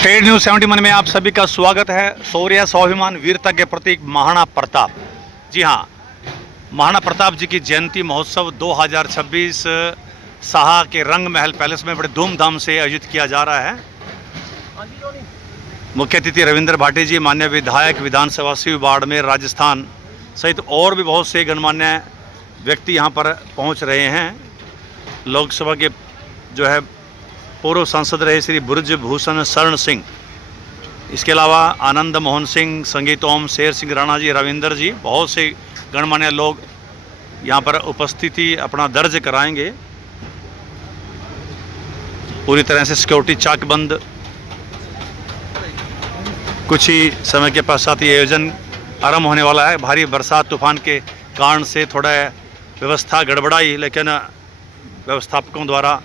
State news 71 में आप सभी का स्वागत है। शौर्य स्वाभिमान वीरता के प्रतीक महाराणा प्रताप, जी हाँ, महाराणा प्रताप जी की जयंती महोत्सव 2026 साहा के रंग महल पैलेस में बड़े धूमधाम से आयोजित किया जा रहा है। मुख्य अतिथि रविंद्र भाटी जी, माननीय विधायक विधानसभा शिव बाड़मेर राजस्थान सहित और भी बहुत से गणमान्य व्यक्ति यहाँ पर पहुँच रहे हैं। लोकसभा के जो है पूर्व सांसद रहे श्री बुर्ज भूषण शरण सिंह, इसके अलावा आनंद मोहन सिंह, संगीत ओम, शेर सिंह राणा जी, रविंदर जी, बहुत से गणमान्य लोग यहाँ पर उपस्थिति अपना दर्ज कराएंगे। पूरी तरह से सिक्योरिटी चाकबंद। कुछ ही समय के पश्चात ये आयोजन आरंभ होने वाला है। भारी बरसात तूफान के कारण से थोड़ा व्यवस्था गड़बड़ाई, लेकिन व्यवस्थापकों द्वारा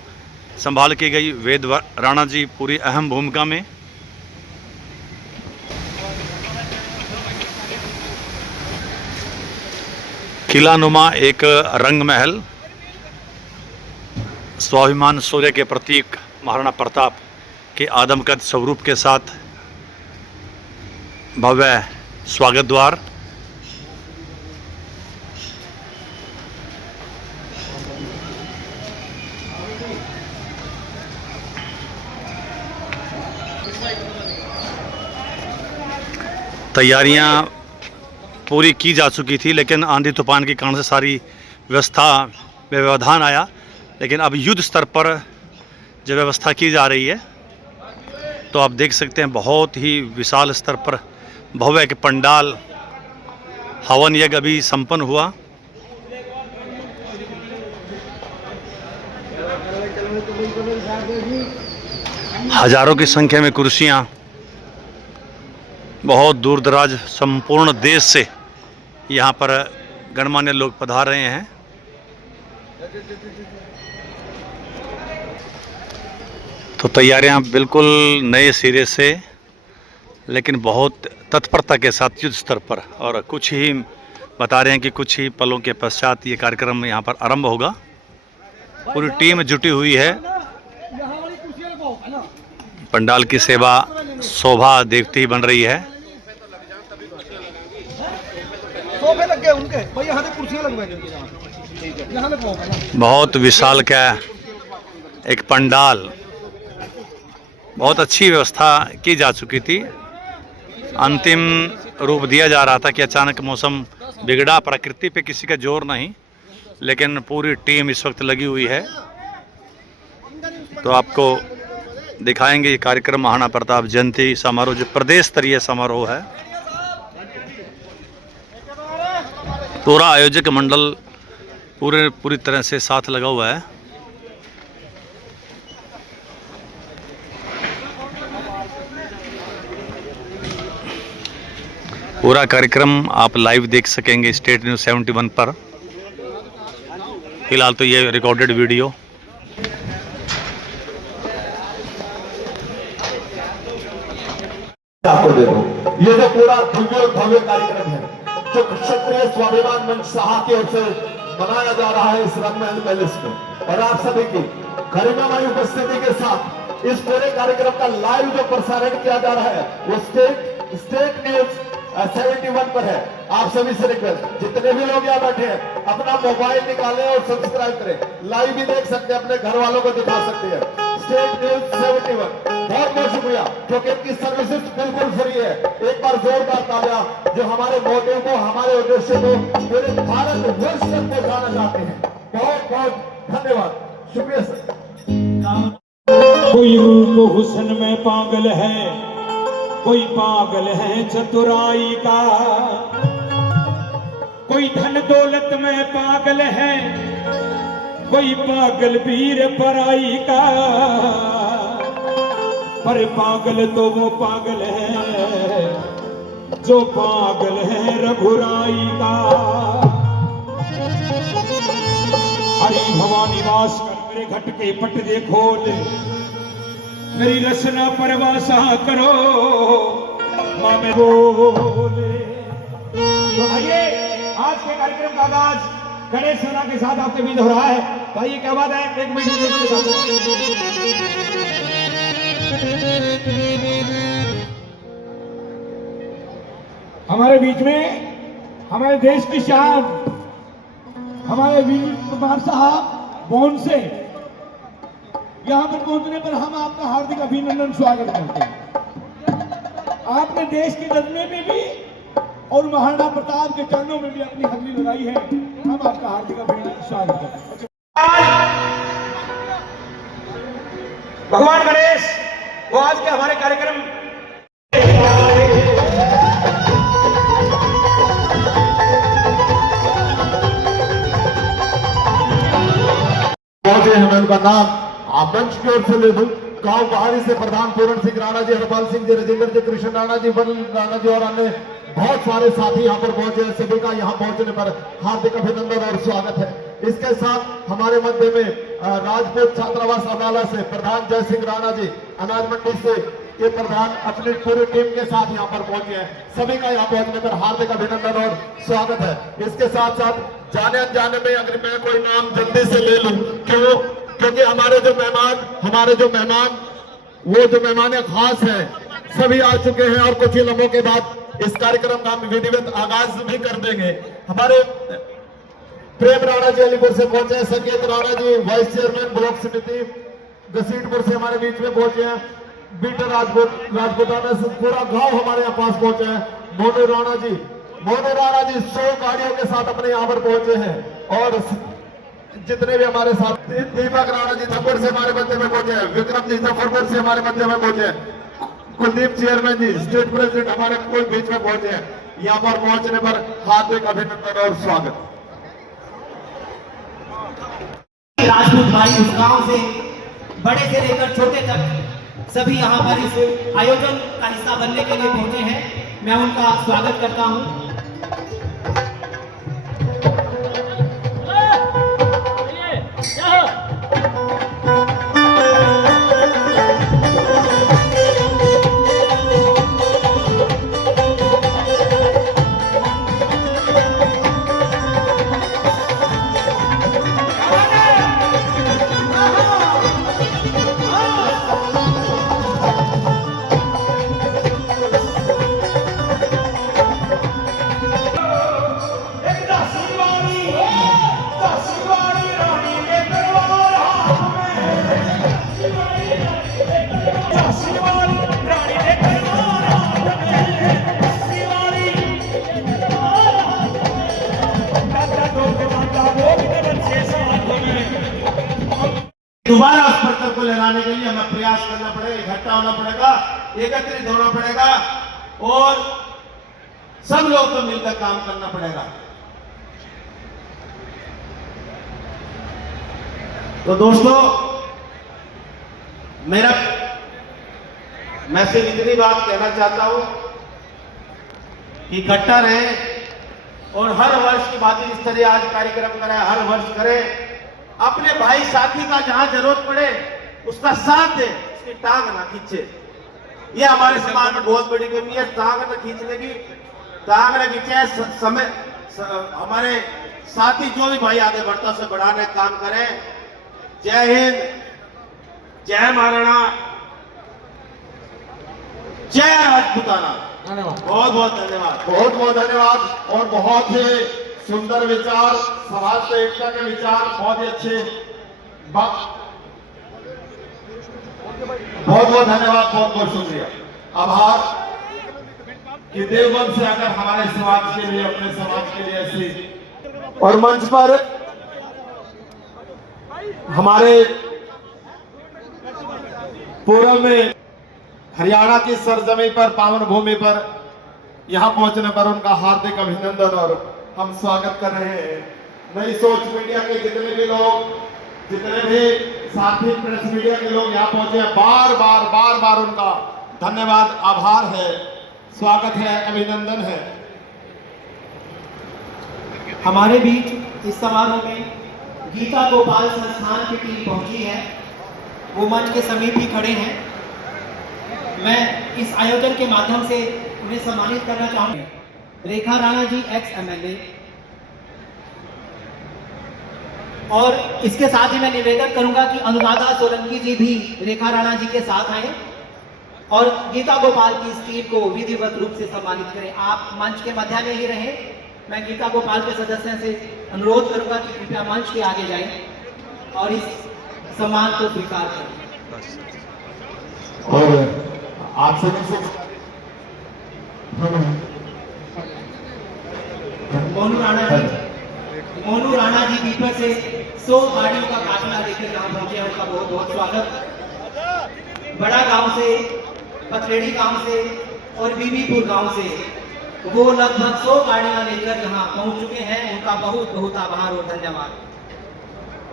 संभाल की गई। वेद राणा जी पूरी अहम भूमिका में। किलानुमा एक रंग महल, स्वाभिमान शौर्य के प्रतीक महाराणा प्रताप के आदमकद स्वरूप के साथ भव्य स्वागत द्वार। तैयारियां पूरी की जा चुकी थी, लेकिन आंधी तूफान के कारण से सारी व्यवस्था में व्यवधान आया। लेकिन अब युद्ध स्तर पर जो व्यवस्था की जा रही है, तो आप देख सकते हैं बहुत ही विशाल स्तर पर भव्य एक पंडाल, हवन यज्ञ अभी संपन्न हुआ। हजारों की संख्या में कुर्सियां, बहुत दूर दराज संपूर्ण देश से यहाँ पर गणमान्य लोग पधार रहे हैं। तो तैयारियां बिल्कुल नए सिरे से, लेकिन बहुत तत्परता के साथ युद्ध स्तर पर। और कुछ ही बता रहे हैं कि कुछ ही पलों के पश्चात ये कार्यक्रम यहाँ पर आरंभ होगा। पूरी टीम जुटी हुई है। पंडाल की सेवा शोभा देखती ही बन रही है। बहुत विशाल का एक पंडाल, बहुत अच्छी व्यवस्था की जा चुकी थी। अंतिम रूप दिया जा रहा था कि अचानक मौसम बिगड़ा। प्रकृति पे किसी का जोर नहीं, लेकिन पूरी टीम इस वक्त लगी हुई है। तो आपको दिखाएंगे ये कार्यक्रम महाराणा प्रताप जयंती समारोह, जो प्रदेश स्तरीय समारोह है। पूरा आयोजक मंडल पूरी तरह से साथ लगा हुआ है। पूरा कार्यक्रम आप लाइव देख सकेंगे स्टेट न्यूज 71 पर। फिलहाल तो ये रिकॉर्डेड वीडियो। आपको दे दो ये जो पूरा भव्य कार्यक्रम है, जो क्षत्रिय स्वाभिमान मंच साहा की ओर से मनाया जा रहा है इस रंग महल पैलेस में, और आप सभी की गरिमामय उपस्थिति के साथ इस पूरे कार्यक्रम का लाइव जो प्रसारण किया जा रहा है वो स्टेट न्यूज 71 पर है। आप सभी से रिक्वेस्ट, जितने भी लोग यहाँ बैठे हैं अपना मोबाइल निकालें और सब्सक्राइब करें। लाइव भी देख सकते हैं, अपने घर वालों को दिखा सकते हैं। स्टेट न्यूज 71 बहुत बहुत शुक्रिया, क्योंकि इनकी सर्विसेज बिल्कुल फ्री है। एक बार जोरदार तालियां, जो हमारे मोटिव को, हमारे उद्देश्य को पूरे भारत वर्ष तक पहुंचाना चाहते हैं। बहुत बहुत धन्यवाद, शुक्रिया सर। कोई रूप हुस्न में पागल है, कोई पागल है चतुराई का, कोई धन दौलत में पागल है, कोई पागल वीर पराई का। पर पागल तो वो पागल है जो पागल है रघुराई का। हरि भवानी वास कर मेरे घट के पट दे खोल, मेरी रचना पर वासा करो माँ में बोले। तो आइए, आज के कार्यक्रम का आगाज गणेश सेना के साथ आपके बीच हो रहा है। भाई ये क्या बात है, एक मिनट हमारे बीच में हमारे देश की शान हमारे वीर कुमार साहब बॉन से यहां पर पहुंचने पर हम आपका हार्दिक अभिनंदन स्वागत करते हैं। आपने देश की नज़में में भी और महाराणा प्रताप के चरणों में भी अपनी हाजिरी लगाई है। हम आपका हार्दिक अभिनंदन स्वागत करते हैं। भगवान गणेश वो आज के हमारे कार्यक्रम पहुंचे हैं। मैं उनका नाम आप मंच की ओर से ले दूं। गांव पहाड़ी से प्रधान पूरण सिंह राणा जी, हरपाल सिंह जी, राजेंद्र जी, कृष्ण राणा जी, बल राणा जी और अन्य बहुत सारे साथी यहाँ पर पहुंचे हैं। सभी का यहाँ पहुंचने पर हार्दिक अभिनंदन और स्वागत है। इसके साथ हमारे मध्य में राजपूत छात्रावास अमराला से प्रधान जय सिंह राणा जी, अनाज मंडी से ये प्रधान अपनी पूरी टीम के साथ यहाँ पर पहुंचे हैं। सभी का यहाँ पहुंचने पर हार्दिक अभिनंदन और स्वागत है। इसके साथ साथ जाने अनजाने में अगर मैं कोई नाम जल्दी से ले लूं क्योंकि हमारे जो मेहमान वो जो मेहमान खास हैं सभी आ चुके हैं और कुछ ही लम्हों के बाद इस कार्यक्रम का हम विधिवत आगाज भी कर देंगे। हमारे प्रेम राणा जी अलीपुर से पहुंचे हैं, संकेत Rana ji vice chairman block समिति घसीटपुर से हमारे बीच में पहुंचे हैं, बीटर राजपूताना से पूरा गांव हमारे यहाँ पास पहुंचे हैं। मोनू राणा जी 100 गाड़ियों के साथ अपने यहाँ पर पहुंचे हैं और जितने भी हमारे साथ दीपक राणा जी धनपुर से हमारे मध्य में पहुंचे हैं, विक्रम जी जफरपुर से हमारे मध्य में पहुंचे हैं, कुलदीप चेयरमैन जी स्टेट प्रेसिडेंट हमारे कोई बीच में पहुंचे हैं। यहाँ पर पहुंचने पर हार्दिक अभिनंदन और स्वागत। राजपूत भाई उस गांव से बड़े से लेकर छोटे तक सभी यहाँ पर इस आयोजन का हिस्सा बनने के लिए पहुंचे हैं। मैं उनका स्वागत करता हूं। दोबारा उस पत्थर को लहराने के लिए हमें प्रयास करना पड़ेगा, इकट्ठा होना पड़ेगा, एकत्रित होना पड़ेगा और सब लोग को मिलकर काम करना पड़ेगा। तो दोस्तों मैं सिर्फ इतनी बात कहना चाहता हूं कि इकट्ठा रहें और हर वर्ष की बात इस तरह आज कार्यक्रम करें, हर वर्ष करें। अपने भाई साथी का जहां जरूरत पड़े उसका साथ दे, उसकी टांग ना खींचे। ये हमारे समाज में बहुत बड़ी कमी है, टांग न खींचने की, टांग न खींचे। समय हमारे साथी जो भी भाई आगे बढ़ता उसे बढ़ाने का काम करें। जय हिंद, जय महाराणा, जय राजपूताना। बहुत बहुत धन्यवाद, बहुत बहुत धन्यवाद। और बहुत ही सुंदर विचार, समाज से एकता के विचार, बहुत ही अच्छे। बहुत बहुत धन्यवाद, बहुत बहुत शुक्रिया, आभार कि देवबंद से आकर हमारे समाज के लिए, अपने समाज के लिए ऐसी। और मंच पर हमारे पूर्व में हरियाणा की सरजमी पर, पावन भूमि पर यहां पहुंचने पर उनका हार्दिक अभिनंदन और हम स्वागत कर रहे हैं। नई सोच मीडिया के जितने भी लोग, जितने भी साथी प्रेस मीडिया के लोग यहाँ पहुंचे हैं, बार बार उनका धन्यवाद, आभार है, स्वागत है, अभिनंदन है। हमारे बीच इस समारोह में गीता गोपाल संस्थान की टीम पहुंची है, वो मंच के समीप ही खड़े हैं। मैं इस आयोजन के माध्यम से उन्हें सम्मानित करना चाहूंगा। रेखा राणा जी एक्स MLA, और इसके साथ ही मैं निवेदन करूंगा कि अनुराधा सोलंकी जी भी रेखा राणा जी के साथ आए और गीता गोपाल की इस टीम को विधिवत रूप से सम्मानित करें। आप मंच के मध्य में ही रहें। मैं गीता गोपाल के सदस्यों से अनुरोध करूंगा कि कृपया मंच के आगे जाएं और इस सम्मान को स्वीकार करें। और आप सभी से मोनू राणा जी दीपक से 100 गाड़ियों का काफिला लेकर यहाँ पहुंचे हैं, उनका बहुत बहुत स्वागत। बड़ा गांव से, पथरेड़ी गांव से और बीबीपुर गांव से वो लगभग 100 गाड़ियां लेकर यहाँ पहुंच चुके हैं। उनका बहुत बहुत आभार और धन्यवाद।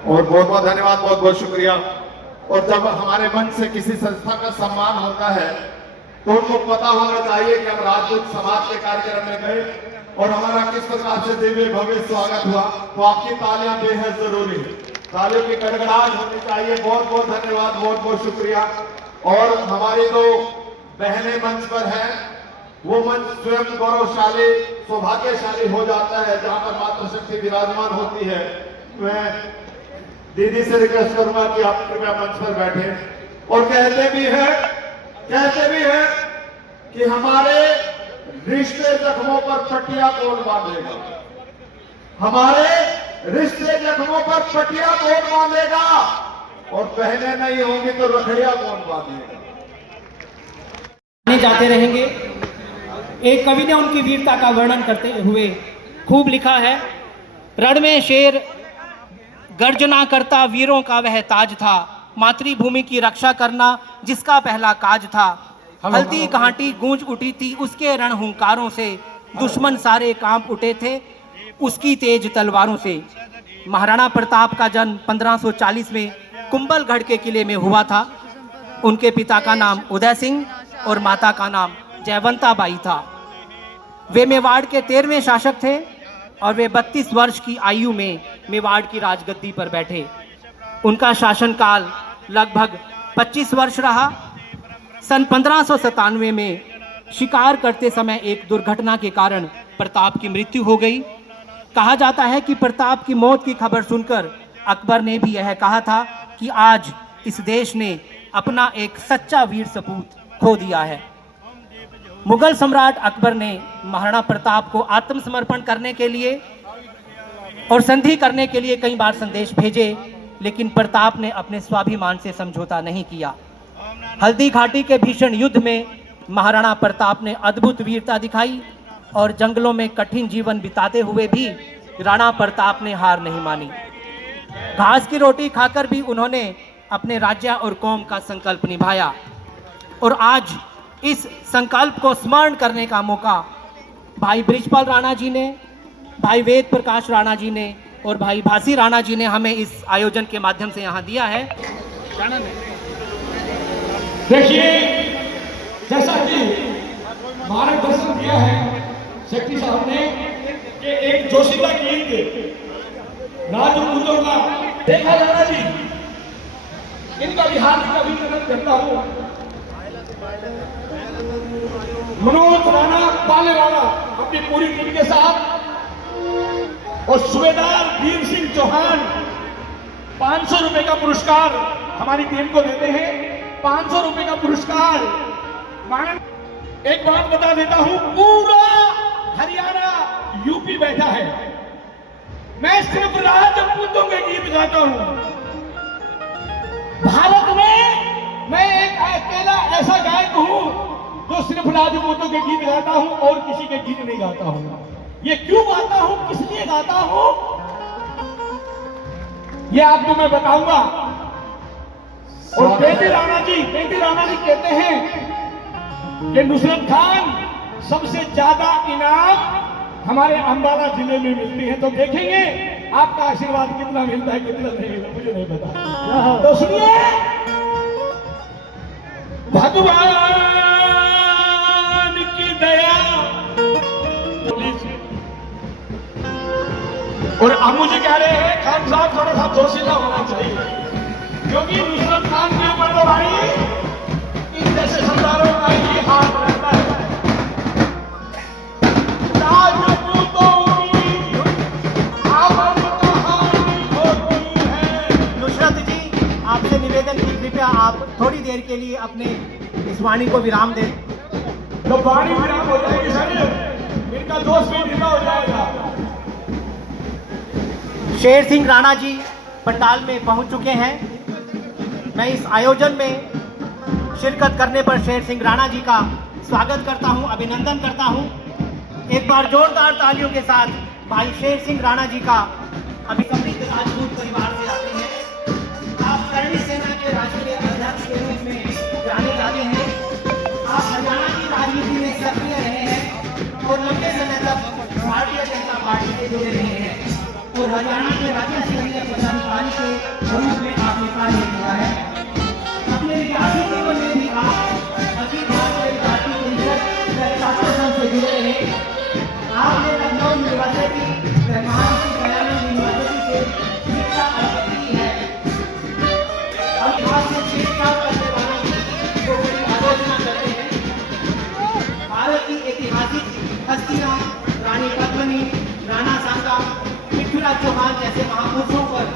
और बहुत बहुत धन्यवाद, बहुत बहुत शुक्रिया। और जब हमारे मंच से किसी संस्था का सम्मान होता है तो उनको पता होना चाहिए कि हम राजपूत समाज के कार्यक्रम में गए और हमारा किस प्रकार से दिव्य भव्य स्वागत हुआ। तो आपकी तालियां बेहद जरूरी है, तालियों की गड़गड़ाहट होनी चाहिए। बहुत बहुत धन्यवाद, बहुत बहुत शुक्रिया। और हमारी दो बहनें मंच पर हैं, वो मंच स्वयं गौरवशाली सौभाग्यशाली हो जाता है जहां पर मातृशक्ति विराजमान होती है। मैं दीदी से रिक्वेस्ट करूंगा कि आप कृपया मंच पर बैठे। और कहते भी हैं कि हमारे रिश्ते जख्मों पर पट्टियां कौन बांधेगा, हमारे रिश्ते जख्मों पर पट्टियां कौन बांधेगा, और बहनें नहीं होंगी तो रखड़िया कौन बांधेगा। जाते रहेंगे। एक कवि ने उनकी वीरता का वर्णन करते हुए खूब लिखा है, रण में शेर गर्जना करता वीरों का वह ताज था, मातृभूमि की रक्षा करना जिसका पहला काज था। हल्दी घाटी गूंज उठी थी उसके रण हुंकारों से, दुश्मन सारे कांप उठे थे उसकी तेज तलवारों से। महाराणा प्रताप का जन्म 1540 में कुंभलगढ़ के किले में हुआ था। उनके पिता का नाम उदय सिंह और माता का नाम जयवंता बाई था। वे मेवाड़ के 13वें शासक थे और वे 32 वर्ष की आयु में मेवाड़ की राजगद्दी पर बैठे। उनका शासनकाल लगभग 25 वर्ष रहा। सन 1597 में शिकार करते समय एक दुर्घटना के कारण प्रताप की मृत्यु हो गई। कहा जाता है कि प्रताप की मौत की खबर सुनकर अकबर ने भी यह कहा था कि आज इस देश ने अपना एक सच्चा वीर सपूत खो दिया है। मुगल सम्राट अकबर ने महाराणा प्रताप को आत्मसमर्पण करने के लिए और संधि करने के लिए कई बार संदेश भेजे, लेकिन प्रताप ने अपने स्वाभिमान से समझौता नहीं किया। हल्दी घाटी के भीषण युद्ध में महाराणा प्रताप ने अद्भुत वीरता दिखाई और जंगलों में कठिन जीवन बिताते हुए भी राणा प्रताप ने हार नहीं मानी। घास की रोटी खाकर भी उन्होंने अपने राज्य और कौम का संकल्प निभाया। और आज इस संकल्प को स्मरण करने का मौका भाई बृजपाल राणा जी ने, भाई वेद प्रकाश राणा जी ने और भाई भासी राणा जी ने हमें इस आयोजन के माध्यम से यहाँ दिया है। देखिए, जैसा कि मार्गदर्शन दिया है सेक्रेटरी साहब ने कि एक जोशीला गीत राजपूतों का देखा राणा जी, इनका बिहार में कभी कदम करता हूँ। मनोज राणा पालेवाला अपनी पूरी टीम के साथ और सूबेदार वीर सिंह चौहान 500 रुपए का पुरस्कार हमारी टीम को देते हैं। 500 रुपए का पुरस्कार। एक बात बता देता हूं, पूरा हरियाणा यूपी बैठा है, मैं सिर्फ राजपूतों के गीत गाता हूं। भारत में मैं एक अकेला ऐसा गायक हूं जो सिर्फ राजपूतों के गीत गाता हूं और किसी के गीत नहीं गाता हूं। ये क्यों गाता हूं, किस लिए गाता हूं, ये आपको मैं बताऊंगा। और बेटी राणा जी कहते हैं कि नुसरत खान सबसे ज्यादा इनाम हमारे अंबाला जिले में मिलती है। तो देखेंगे आपका आशीर्वाद कितना मिलता है, कितना नहीं, मुझे नहीं पता। तो सुनिए, भगवान की दया। और अब मुझे कह रहे हैं खान साहब थोड़ा सा जोशीला होना चाहिए, क्योंकि नुसरत खान के ऊपर तो भाई इन जैसे सरदारों का ही हाथ रहता है। राजपूतों की आमद कहानी होती है। नुसरत जी, आपसे निवेदन की कृपया आप थोड़ी देर के लिए अपने इस वाणी को विराम दें। तो वाणी विराम हो जाएगी सर, इनका दोष भी ढीला हो जाएगा। शेर सिंह राणा जी पंडाल में पहुंच चुके हैं। मैं इस आयोजन में शिरकत करने पर शेर सिंह राणा जी का स्वागत करता हूं, अभिनंदन करता हूं। एक बार जोरदार तालियों के साथ भाई शेर सिंह राणा जी का समृद्ध राजपूत परिवार से आते हैं। आप करणी सेना के राष्ट्रीय अध्यक्ष के रूप में जाने जाते हैं। आप हरियाणा की राजनीति में सक्रिय रहे हैं और लंबे समय तक भारतीय जनता पार्टी से जुड़े रहे हैं और हरियाणा के राज्य स्तरीय पदाधिकारी के रूप में आपने कार्य किया है। अपने विद्यार्थी जीवन में भी आप अखिल भारतीय विद्यार्थी परिषद छात्र संघ से जुड़े रहे। आपने लखनऊ यूनिवर्सिटी, महर्षि दयानंद यूनिवर्सिटी से शिक्षा अर्जित की है और इतिहास में छेड़छाड़ करने वालों को बड़ी आलोचना करते हैं। भारत की ऐतिहासिक हस्तियां रानी पद्मिनी, राणा सांगा, पृथ्वीराज चौहान जैसे महापुरुषों पर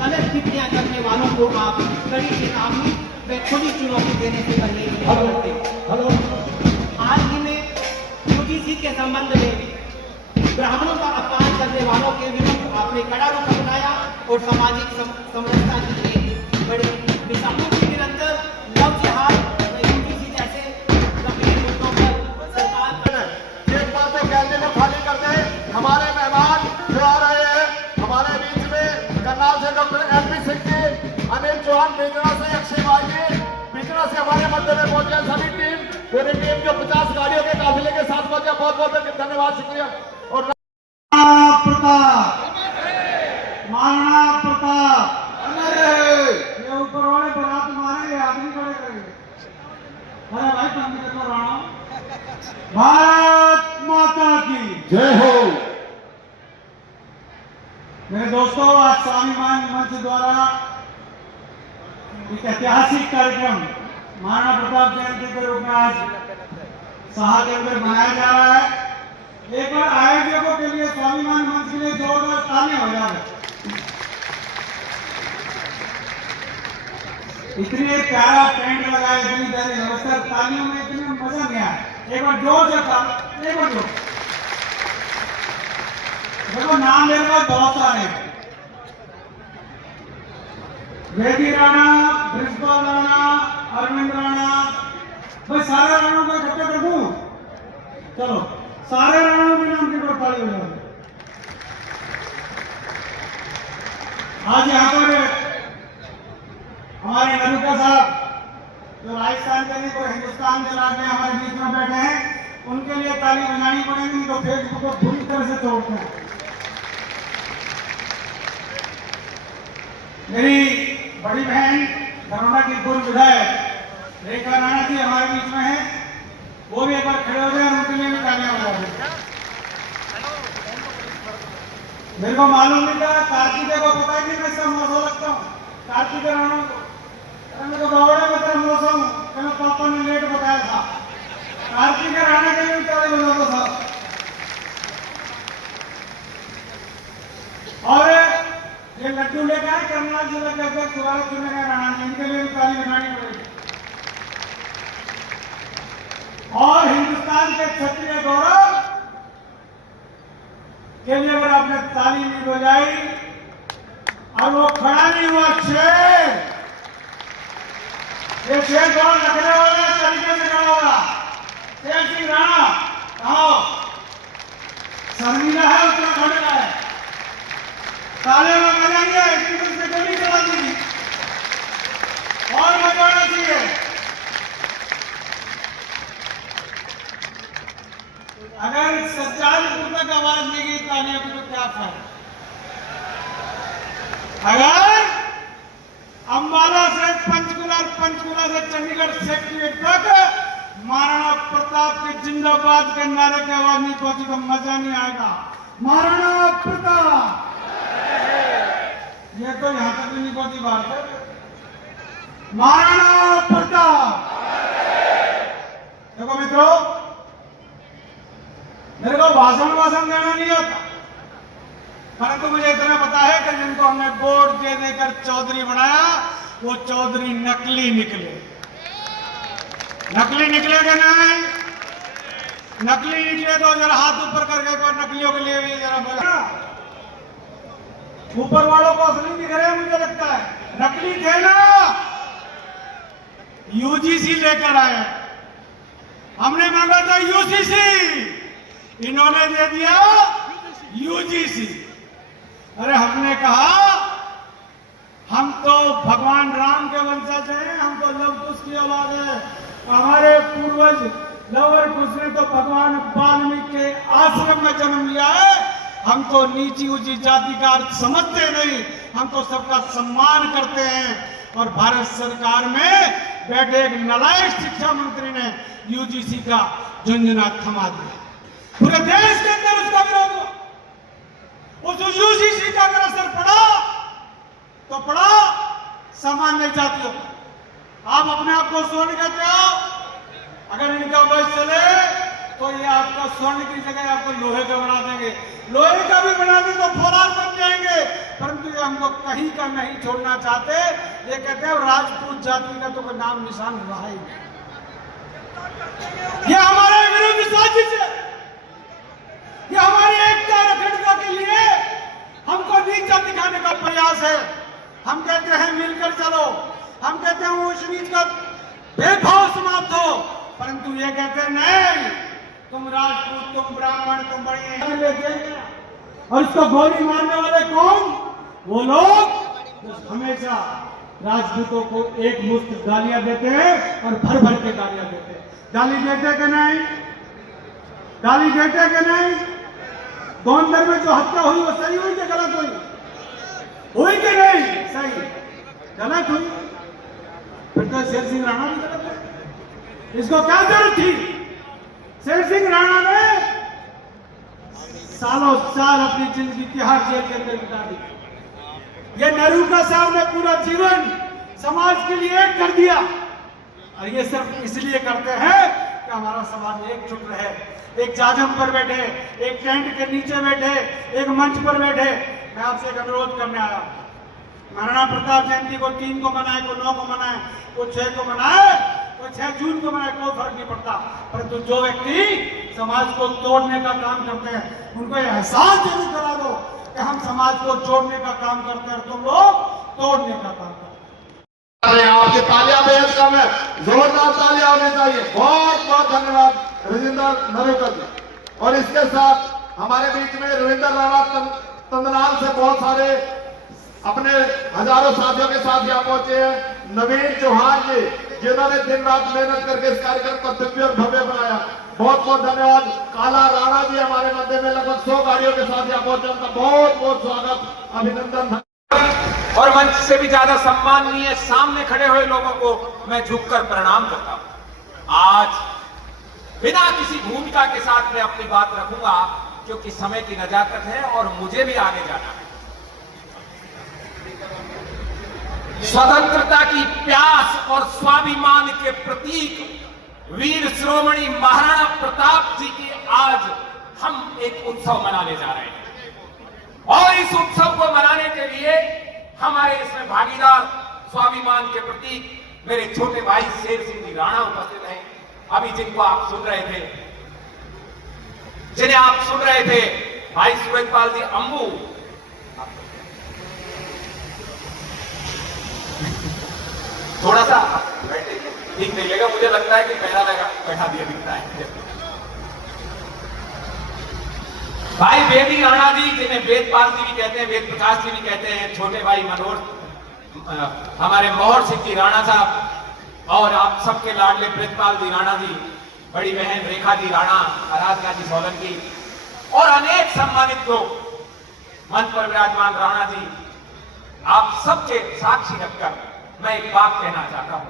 गलत टिप्पणियां करने वालों को आप कड़ी चेतावनी व खुली चुनौती देने से पहले हाल ही में यूजीसी के संबंध में ब्राह्मणों का अपमान करने वालों के विरुद्ध आपने कड़ा रुख अपनाया और सामाजिक समरसता की एक बड़ी मिसालों के निरंतर लव जिहाद व यूजीसी जैसे गंभीर मुद्दों पर सरकार एक बात तो कहने में खाली करते हैं। हमारे मेहमान जो आ रहे हैं हमारे बीच में करनाल से डॉक्टर एलपी सिंह जी, अनिल चौहान बिजड़ा से, अक्षय भाई जी बिजड़ा से हमारे मध्य में पहुंचे। सभी टीम पूरी टीम जो 50 गाड़ियों के काफिले के साथ पहुंचे, बहुत बहुत धन्यवाद, शुक्रिया। और प्रताप, महाराणा प्रताप, ये ऊपर वाले बरात मारेंगे, आदमी खड़े करेंगे। अरे भाई पंडित को राणा, भारत माता की जय हो। मेरे दोस्तों, आज स्वाभिमान मंच द्वारा एक ऐतिहासिक कार्यक्रम महाराणा प्रताप जयंती के रूप में आज साहा के अंदर मनाया जा रहा है। एक बार आयोजकों के लिए, स्वाभिमान मंच के लिए जोरदार तालियां हो जाए। इतनी प्यारा टेंट लगाया, इतनी प्यारी व्यवस्था, तालियों में इतनी मजा नहीं आया। एक बार जोर से एक बार जोर। देखो नाम मेरे पास बहुत सारे हैं, वेदी राणा, ब्रिजपाल राणा, अरविंद राणा, भाई सारे राणाओं को इकट्ठे कर दूं। चलो सारे राणाओं के नाम की ताली हो जाए। आज यहाँ पर हमारे नरुका साहब जो राजस्थान के नहीं तो हिंदुस्तान के राज में हमारे बीच में बैठे हैं, उनके लिए ताली बजानी पड़ेगी, तो फेसबुक को पूरी तरह से तोड़ते हैं। मेरी बड़ी बहन नरोडा की पूर्व विधायक रेखा राणा जी हमारे बीच में है, वो भी एक बार खड़े हो गए, उनके लिए भी तालियां बजा दें। मेरे को मालूम नहीं था, कार्तिकेय को पता है कि मैं इसका मौसम लगता हूँ। कार्तिकेय राणा को मैं तो बावड़े में तेरा मौसम मैंने पापा ने लेट बताया था। कार्तिकेय राणा के लिए ताली बजाता था। और ये लड्डू लेकर आए करनाल जिला के अध्यक्ष दोबारा चुने गए राणा जी, इनके लिए भी ताली बजानी पड़ेगी। और हिंदुस्तान के क्षत्रिय गौरव के लिए अगर आपने ताली नहीं बजाई और वो खड़ा नहीं हुआ शेर, ये शेर बहुत नखरे वाले तरीके से खड़ा होगा। शेर सिंह राणा आओ, शर्मिला है, उतना खड़े का है, ताले में बजाएंगे, इतनी कुछ से गोली चला देगी और बजाना चाहिए। अगर सज्जादपुर तक आवाज नहीं गई तालियां तो क्या फायदा। अगर अंबाला से पंचकुला और पंचकुला से चंडीगढ़ सेक्रेटरीट तक महाराणा प्रताप के जिंदाबाद के नारे की आवाज नहीं पहुंची तो मजा नहीं आएगा। महाराणा प्रताप, ये तो यहां तक भी नहीं पहुंची बात है। महाराणा प्रताप। देखो मित्रों, मेरे को भाषण देना नहीं आता, परंतु मुझे इतना पता है कि जिनको हमने वोट दे देकर चौधरी बनाया वो चौधरी नकली निकले। नकली निकले कि नहीं? नकली निकले तो जरा हाथ ऊपर करके एक बार नकलियों के लिए भी जरा बोला। ऊपर वालों को असली दिख रहे हैं मुझे लगता है, नकली थे ना। यूजीसी लेकर आए, हमने मांगा था यूसीसी, इन्होंने दे दिया यूजीसी। अरे हमने कहा हम तो भगवान राम के वंशज हैं, हम तो लव कुश की औलाद है। हमारे पूर्वज लवर कुश ने तो भगवान वाल्मीकि के आश्रम में जन्म लिया है। हम तो नीची ऊंची जाति का अर्थ समझते नहीं, हम तो सबका सम्मान करते हैं। और भारत सरकार में बैठे एक नालायक शिक्षा मंत्री ने यूजीसी का झुंझुना थमा दिया। पूरे देश के अंदर उसका विरोध हुआ। उस यूजीसी का अगर असर पड़ा तो पड़ा सामान्य जातियों पर। आप अपने आप को स्वर्ण कहते हो, अगर इनका बस चले तो ये आपका स्वर्ण की जगह आपको लोहे का बना देंगे। लोहे का भी बना दें तो फौलाद बन जाएंगे, परंतु ये हमको कहीं का नहीं छोड़ना चाहते। ये कहते हैं राजपूत जाति का तो कोई नाम निशान रहा ही नहीं। ये हमारे विरुद्ध साजिश है, ये हमारी एकता और अखंडता के लिए हमको नीचा दिखाने का प्रयास है। हम कहते हैं मिलकर चलो, हम कहते हैं ऊंच नीच का भेदभाव समाप्त हो, परंतु ये कहते हैं नहीं, तुम राजपूत, तुम ब्राह्मण, तुम बड़े। और इसको गोली मारने वाले कौन? वो लोग जो हमेशा राजपूतों को एक मुश्त गालियां देते हैं और भर भर के गालियां देते हैं। गाली देते कि नहीं? गाली देते कि नहीं? गोंदर में जो हत्या हुई वो सही हुई कि गलत हुई? हुई कि नहीं? सही। गलत हुई फिर तो शेर सिंह राणा भी गलत है। इसको क्या जरूरत थी? शेर सिंह राणा ने सालों साल अपनी जिंदगी तिहाड़ जेल के अंदर बिता दी। ये नेहरू साहब ने पूरा जीवन समाज के लिए एक कर दिया, और ये सिर्फ इसलिए करते हैं कि हमारा समाज एकजुट रहे। एक जाजम पर बैठे, एक टेंट के नीचे बैठे, एक मंच पर बैठे। मैं आपसे एक अनुरोध करने आया, महाराणा प्रताप जयंती को 3 को मनाए, को 9 को मनाए, को 6 को मनाए, को 6 जून को मनाए, कोई फर्क नहीं पड़ता। परंतु जो व्यक्ति समाज को तोड़ने का काम करते हैं उनको यह एहसास जरूर करा दो कि हम समाज को जोड़ने का काम करते हैं, तुम लोग तोड़ने का काम करते हैं। आपकी तालियां बेहद कम है, जोरदार तालियां होनी चाहिए। बहुत बहुत धन्यवाद रजिंदर नरेकर जी। और इसके साथ हमारे बीच में रविंद्र राणा तंदनाल से बहुत सारे अपने हजारों साथियों के साथ यहाँ पहुंचे हैं। नवीन चौहान जी, जिन्होंने दिन रात मेहनत करके इस कार्यक्रम को दिव्य और भव्य बनाया, बहुत बहुत धन्यवाद। काला राणा जी हमारे मध्य में लगभग 100 गाड़ियों के साथ यहाँ पहुंचे, उनका बहुत बहुत स्वागत, अभिनंदन। और मंच से भी ज्यादा सम्माननीय सामने खड़े हुए लोगों को मैं झुककर प्रणाम करता हूं। आज बिना किसी भूमिका के साथ मैं अपनी बात रखूंगा, क्योंकि समय की नजाकत है और मुझे भी आगे जाना है। स्वतंत्रता की प्यास और स्वाभिमान के प्रतीक वीर शिरोमणि महाराणा प्रताप जी की आज हम एक उत्सव मनाने जा रहे हैं, और इस उत्सव को मनाने के लिए हमारे इसमें भागीदार स्वाभिमान के प्रतीक मेरे छोटे भाई शेर सिंह जी राणा उपस्थित हैं। अभी जिनको आप सुन रहे थे, जिन्हें आप सुन रहे थे, भाई सूरजपाल जी अंबू, थोड़ा सा बैठे ठीक नहीं लगा, मुझे लगता है कि पहला लगा बैठा दिया दिखता है। भाई बेदी राणा जी, जिन्हें वेदपाल जी भी कहते हैं, वेद प्रकाश जी भी कहते हैं, छोटे भाई मनोहर, हमारे मोहर सिंह जी राणा साहब, और आप सबके लाडले ब्रजपाल जी राणा जी, बड़ी बहन रेखा जी राणा, आराधना जी सोलंकी, और अनेक सम्मानित लोग, मंच पर विराजमान राणा जी, आप सबके साक्षी रखकर मैं एक बात कहना चाहता हूं।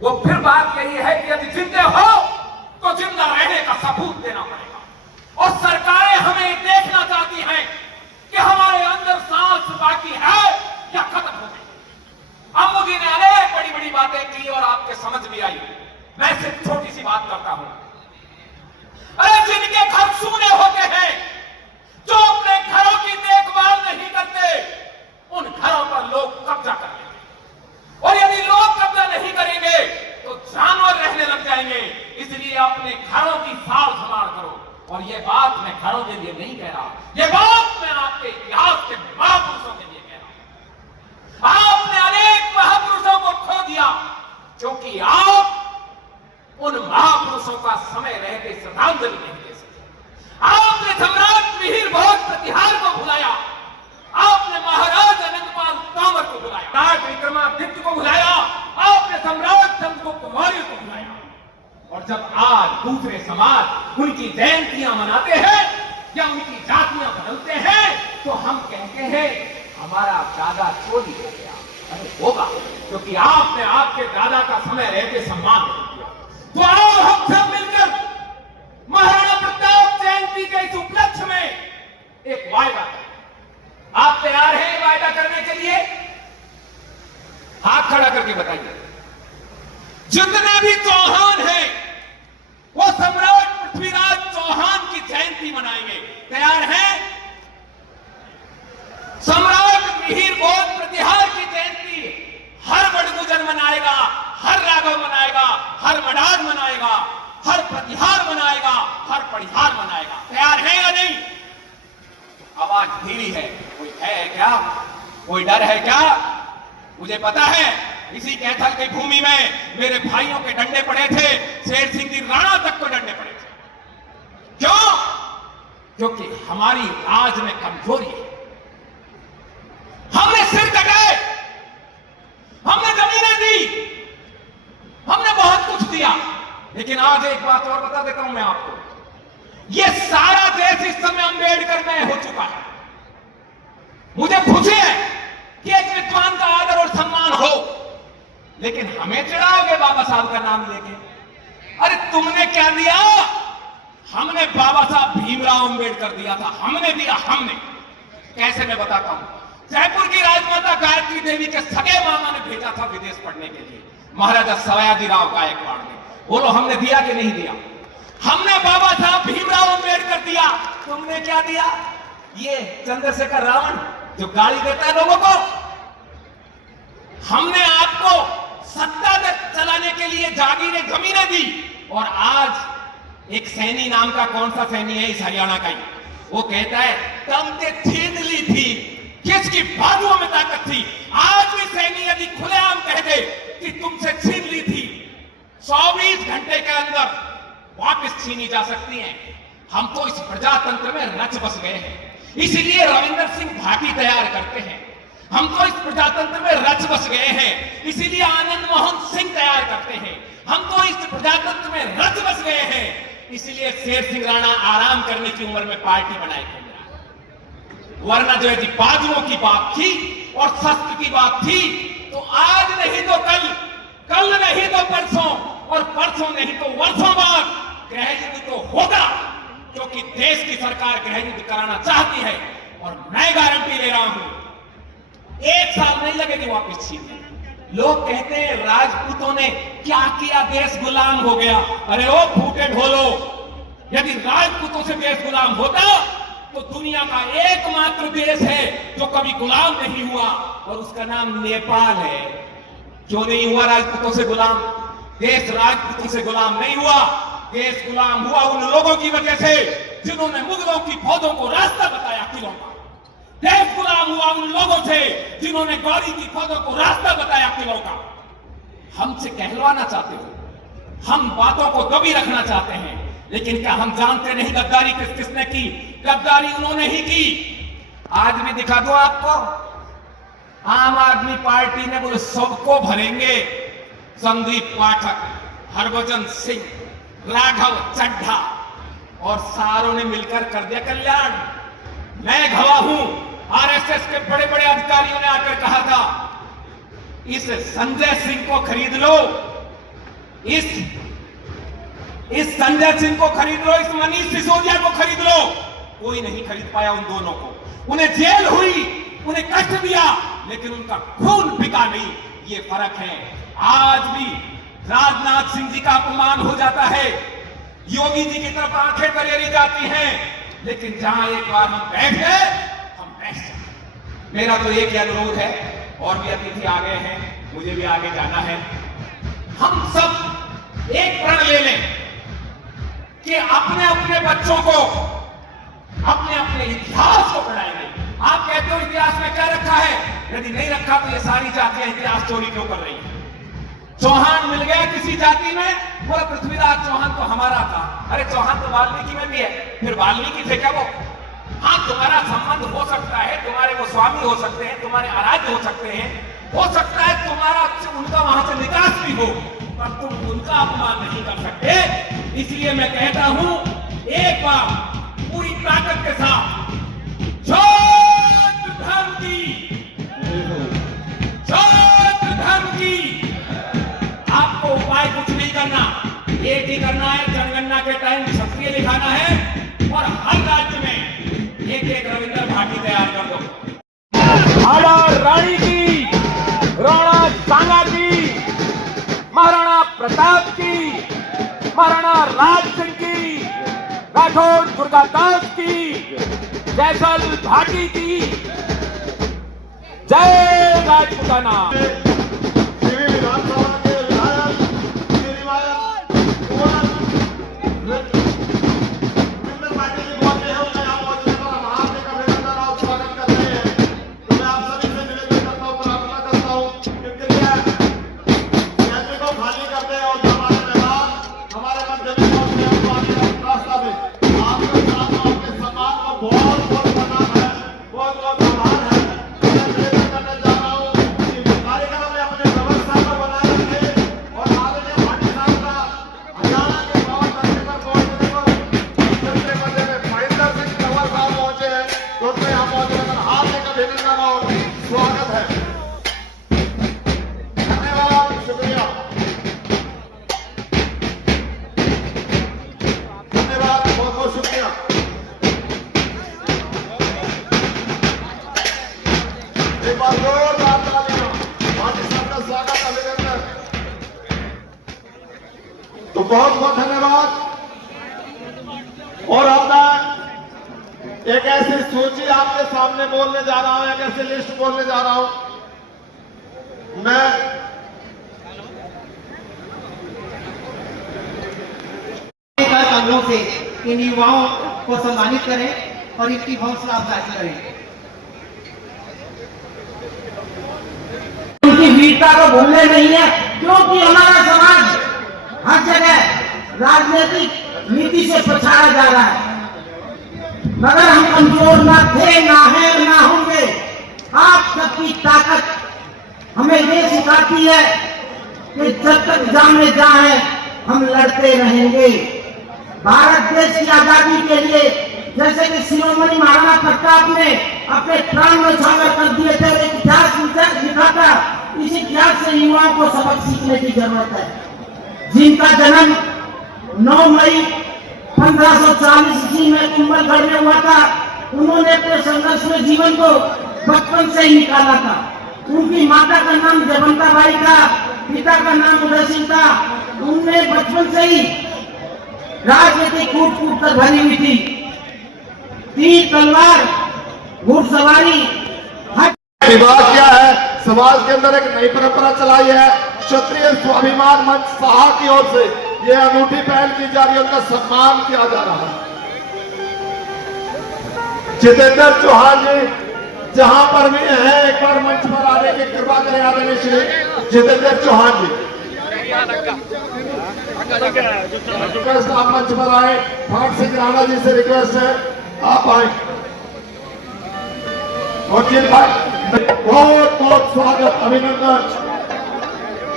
वो फिर बात यही है कि यदि जिंदे हो तो जिंदा रहने का सबूत देना पड़ेगा, और सरकारें हमें देखना चाहती हैं कि हमारे अंदर सांस बाकी है या खत्म हो गई। अम्मू जी ने अनेक बड़ी बड़ी बातें की और आपके समझ भी आई। मैं सिर्फ छोटी सी बात करता हूं। अरे जिनके घर सूने होते हैं, जो अपने घरों की देखभाल नहीं करते, उन घरों पर लोग कब्जा कर लेंगे, और यदि लोग कब्जा नहीं करेंगे तो जानवर लिए अपने घरों की सार संभाल करो। और ये बात मैं घरों के लिए नहीं कह रहा, ये बात मैं आपके इतिहास के महापुरुषों के लिए कह रहा हूं। आपने अनेक महापुरुषों को खो दिया क्योंकि आप उन महापुरुषों का समय रहते श्रद्धांजलि नहीं दे सके। आपने सम्राट मिहिर भोज प्रतिहार को भुलाया, आपने महाराज अनंतपाल तोमर को बुलाया, राज विक्रमादित्य को बुलाया, आपने सम्राट चंद्रगुप्त मौर्य को बुलाया। और जब आज दूसरे समाज उनकी जयंतियां मनाते हैं या उनकी जातियां बदलते हैं तो हम कहते हैं हमारा दादा चोरी हो गया। अरे होगा, क्योंकि आपने आपके दादा का समय रहते सम्मान नहीं किया। तो आओ हम सब मिलकर महाराणा प्रताप जयंती के इस उपलक्ष्य में एक वायदा करें। आप तैयार हैं वायदा करने के लिए? हाथ खड़ा करके बताइए। जितने भी चौहान हैं वो सम्राट पृथ्वीराज चौहान की जयंती मनाएंगे। तैयार हैं? सम्राट मिहिर भोज प्रतिहार की जयंती हर बड़गुजर मनाएगा, हर राघव मनाएगा, हर मडार मनाएगा, हर प्रतिहार मनाएगा, हर परिहार मनाएगा। तैयार है या नहीं? आवाज धीरी है, कोई है क्या? कोई डर है क्या? मुझे पता है इसी कैथल की भूमि में मेरे भाइयों के डंडे पड़े थे, शेर सिंह जी राणा तक को डंडे पड़े थे। क्यों? क्योंकि हमारी राज में कमजोरी है। हमने सिर कटाए, हमने जमीनें दी, हमने बहुत कुछ दिया। लेकिन आज एक बात और बता देता हूं मैं आपको, ये सारा देश इस समय अम्बेडकर में हो चुका है। मुझे खुशी है कि एक विद्वान का आदर और सम्मान हो, लेकिन हमें चिढ़ाओगे बाबा साहब का नाम लेके। अरे तुमने क्या दिया? हमने बाबा साहब भीमराव अम्बेडकर दिया था, हमने दिया, हमने। कैसे मैं बताता हूं। जयपुर की राजमाता गायत्री देवी के सगे मामा ने भेजा था विदेश पढ़ने के लिए, महाराजा सयाजीराव गायकवाड़ ने। बोलो हमने दिया कि नहीं दिया? हमने बाबा साहब भीमराव अम्बेडकर दिया। तुमने क्या दिया? ये चंद्रशेखर रावण जो गाली देता है लोगों को। हमने आपको सत्ता चलाने के लिए जागीरें जमीनें दी। और आज एक सैनी नाम का कौन सा सैनी है इस हरियाणा का ही, वो कहता है तुमने छीन ली थी, किसकी बाजुओं में ताकत थी। आज भी सैनी यदि खुलेआम कह दे कि तुमसे छीन ली थी, 24 घंटे के अंदर वापस छीनी जा सकती हैं। हम तो इस प्रजातंत्र में रच बस गए हैं, इसीलिए रविंद्र सिंह भाटी तैयार करते हैं। हम तो इस प्रजातंत्र में रच बस गए हैं, इसीलिए आनंद मोहन सिंह तैयार करते हैं। हम तो इस प्रजातंत्र में रच बस गए हैं, इसीलिए शेर सिंह राणा आराम करने की उम्र में पार्टी बनाए थे। वरना जो है जी बाजुओं की बात थी और शस्त्र की बात थी, तो आज नहीं तो कल, कल नहीं तो परसों, और परसों नहीं तो वर्षों बाद गृह युद्ध तो होगा, क्योंकि देश की सरकार गृह युद्ध कराना चाहती है। और मैं गारंटी ले रहा हूं 1 साल नहीं लगेगी वापस छीनने। लोग कहते हैं राजपूतों ने क्या किया, देश गुलाम हो गया। अरे ओ फूटे ढोलो, यदि राजपूतों से देश गुलाम होता तो दुनिया का एकमात्र देश है जो कभी गुलाम नहीं हुआ, और उसका नाम नेपाल है। क्यों नहीं हुआ राजपूतों से गुलाम? देश राजपूतों से गुलाम नहीं हुआ, देश गुलाम हुआ उन लोगों की वजह से जिन्होंने मुगलों की फौजों को रास्ता बताया किलों का। देश गुलाम हुआ उन लोगों से जिन्होंने गौरी की फौजों को रास्ता बताया किलों का। हमसे कहलवाना चाहते हो, हम बातों को दबी रखना चाहते हैं, लेकिन क्या हम जानते नहीं गद्दारी किस किसने की? गद्दारी उन्होंने ही की। आज भी दिखा दो आपको, आम आदमी पार्टी ने बोले सबको भरेंगे, संदीप पाठक, हरभजन सिंह, राघव चड्ढा, और सारों ने मिलकर कर दिया कल्याण। मैं गवाह हूं, आरएसएस के बड़े बड़े अधिकारियों ने आकर कहा था इस संजय सिंह को खरीद लो, इस संजय सिंह को खरीद लो, इस मनीष सिसोदिया को खरीद लो। कोई नहीं खरीद पाया उन दोनों को। उन्हें जेल हुई, उन्हें कष्ट दिया, लेकिन उनका खून बिका नहीं। ये फर्क है। आज भी राजनाथ सिंह जी का अपमान हो जाता है, योगी जी की तरफ आंखें तरेरी जाती हैं, लेकिन जहां एक बार हम बैठ गए, हम बैठ जाए। मेरा तो एक ही अनुरोध है, और भी अतिथि आ गए हैं, मुझे भी आगे जाना है। हम सब एक प्रण ले लें कि अपने अपने बच्चों को अपने अपने इतिहास को पढ़ाएंगे। आप कहते हो इतिहास में क्या रखा है, यदि नहीं रखा तो ये सारी जातियां इतिहास चोरी क्यों कर रही हैं? चौहान मिल गया किसी जाति में, बोला पृथ्वीराज चौहान तो हमारा था। अरे चौहान तो वाल्मीकि में भी है, फिर वाल्मीकि थे क्या वो? हाँ, तुम्हारा संबंध हो सकता है, तुम्हारे वो स्वामी हो सकते हैं, तुम्हारे आराध्य हो सकते हैं, हो सकता है तुम्हारा उनका वहां से निकास भी हो, पर तुम उनका अपमान नहीं कर सकते। इसलिए मैं कहता हूं एक बार पूरी ताकत के साथ छठ धर्म की आपको उपाय कुछ नहीं करना, एक ही करना है, जनगणना के टाइम क्षत्रिय लिखाना है और हर राज्य में एक एक रविंद्र भाटी तैयार कर दो। महाराणा रानी की, राणा सांगा की, महाराणा प्रताप की, महाराणा राज सिंह की, राठौर दुर्गादास की, जयसल भाटी की, जय राजपूताना। विधानसभा के विधायक पार्टी के पहुंचे हैं, उन्हें यहाँ पहुंचने पर हम हार्दिक अभिनंदन और स्वागत करते हैं। तो मैं आप सभी से निवेदन करता हूँ, प्रार्थना करता हूँ कि कृपया यात्री को खाली कर दें और हमारे मेहमान हमारे मध्य में पहुंचे हैं, उनको आगे रास्ता दें। आपके साथ आपके सम्मान को बहुत बहुत प्रणाम है, बहुत बहुत आभार है। मैं निवेदन करने जा रहा हूँ कि कार्यक्रम में अपने व्यवस्था को बनाए रखें और आदरणीय भाटी साहब का हरियाणा के पावन धरती पर पहुंचने पर दूसरे मध्य में महेंद्र सिंह कंवर साहब पहुंचे हैं, तो उनसे यहाँ पहुंचने पर हार्दिक अभिनंदन और स्वागत है। धन्यवाद, शुक्रिया, धन्यवाद, बहुत बहुत शुक्रिया। एक बार जोरदार तालियां भाटी साहब का स्वागत, अभिनंदन। तो बहुत बहुत धन्यवाद। और अब मैं एक ऐसी सूची आपके सामने बोलने जा रहा हूं, एक ऐसी लिस्ट बोलने जा रहा हूं। मैं कर कदमों से इन युवाओं को सम्मानित करें और इनकी हौसला अफजाई करें। उनकी वीरता को भूलने नहीं है, क्योंकि हमारा समाज हर जगह राजनीतिक नीति से पछाड़ा जा रहा है। मगर हम कमजोर ना थे, ना है, ना होंगे। आप सबकी ताकत हमें ये सिखाती है कि जब तक जान में जान है हम लड़ते रहेंगे। भारत देश की आजादी के लिए जैसे कि शिरोमणि महाराणा प्रताप ने अपने प्राण न्यौछावर कर दिए थे, एक इतिहास लिखा था, इस इतिहास से युवाओं को सबक सीखने की जरूरत है। जिनका जन्म 9 मई 1540 ईस्वी में कुंभलगढ़ में हुआ था, उन्होंने अपने संघर्ष में जीवन को बचपन से ही निकाला था। उनकी माता का नाम जयवंता बाई था, पिता का नाम उदय सिंह था। उनने बचपन से ही राजनीति कूट कूट कर भरी हुई थी। तीर तलवार घुड़सवारी विवाद क्या है, समाज के अंदर एक नई परंपरा चलाई है। क्षत्रिय स्वाभिमान मंच साहा की ओर से ये अनूठी पहल की जा रही है, उनका सम्मान किया जा रहा है। जितेंद्र चौहान जी जहां पर भी हैं, एक बार मंच पर आने की कृपा करें आदरणीय श्री जितेंद्र चौहान जी। रिक्वेस्ट, आप मंच पर आए। भाट सिंह राणा जी से रिक्वेस्ट है, आप आए। और जिन भाई बहुत बहुत स्वागत, अभिनंदन।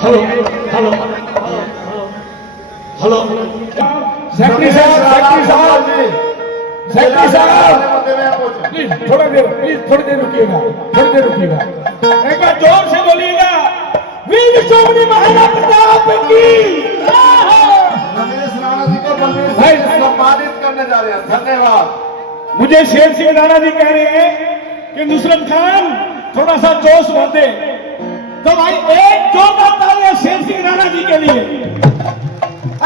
हेलो हेलो हेलो सेक्रेटरी साहब प्लीज थोड़ी देर रुकिएगा। एक बार जोर से बोलिएगा, वीर शिरोमणि महाराणा प्रताप की। रमेश राणा जी को सम्मानित करने जा रहे हैं, धन्यवाद। मुझे शेर सिंह राणा जी कह रहे हैं कि नुसरत खान थोड़ा सा जोश भर दे, तो भाई एक जोरदार तालियां शेर सिंह राणा जी के लिए।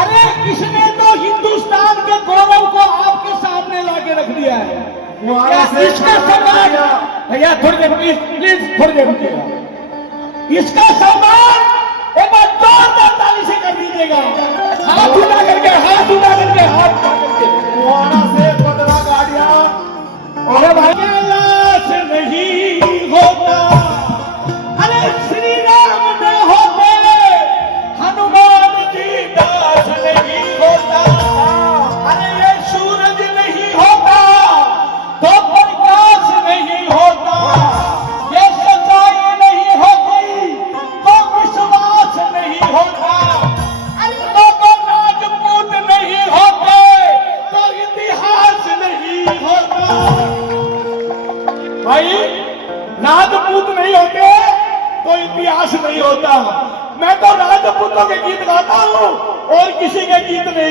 अरे इसने तो हिंदुस्तान के गौरव को आपके सामने लाके रख दिया है। इसका सम्मान, भैया थोड़ी देर प्लीज थोड़ी देर रुकिएगा। इसका सम्मान एक बार जोरदार ताली से कर दीजिएगा। हाथ उठा करके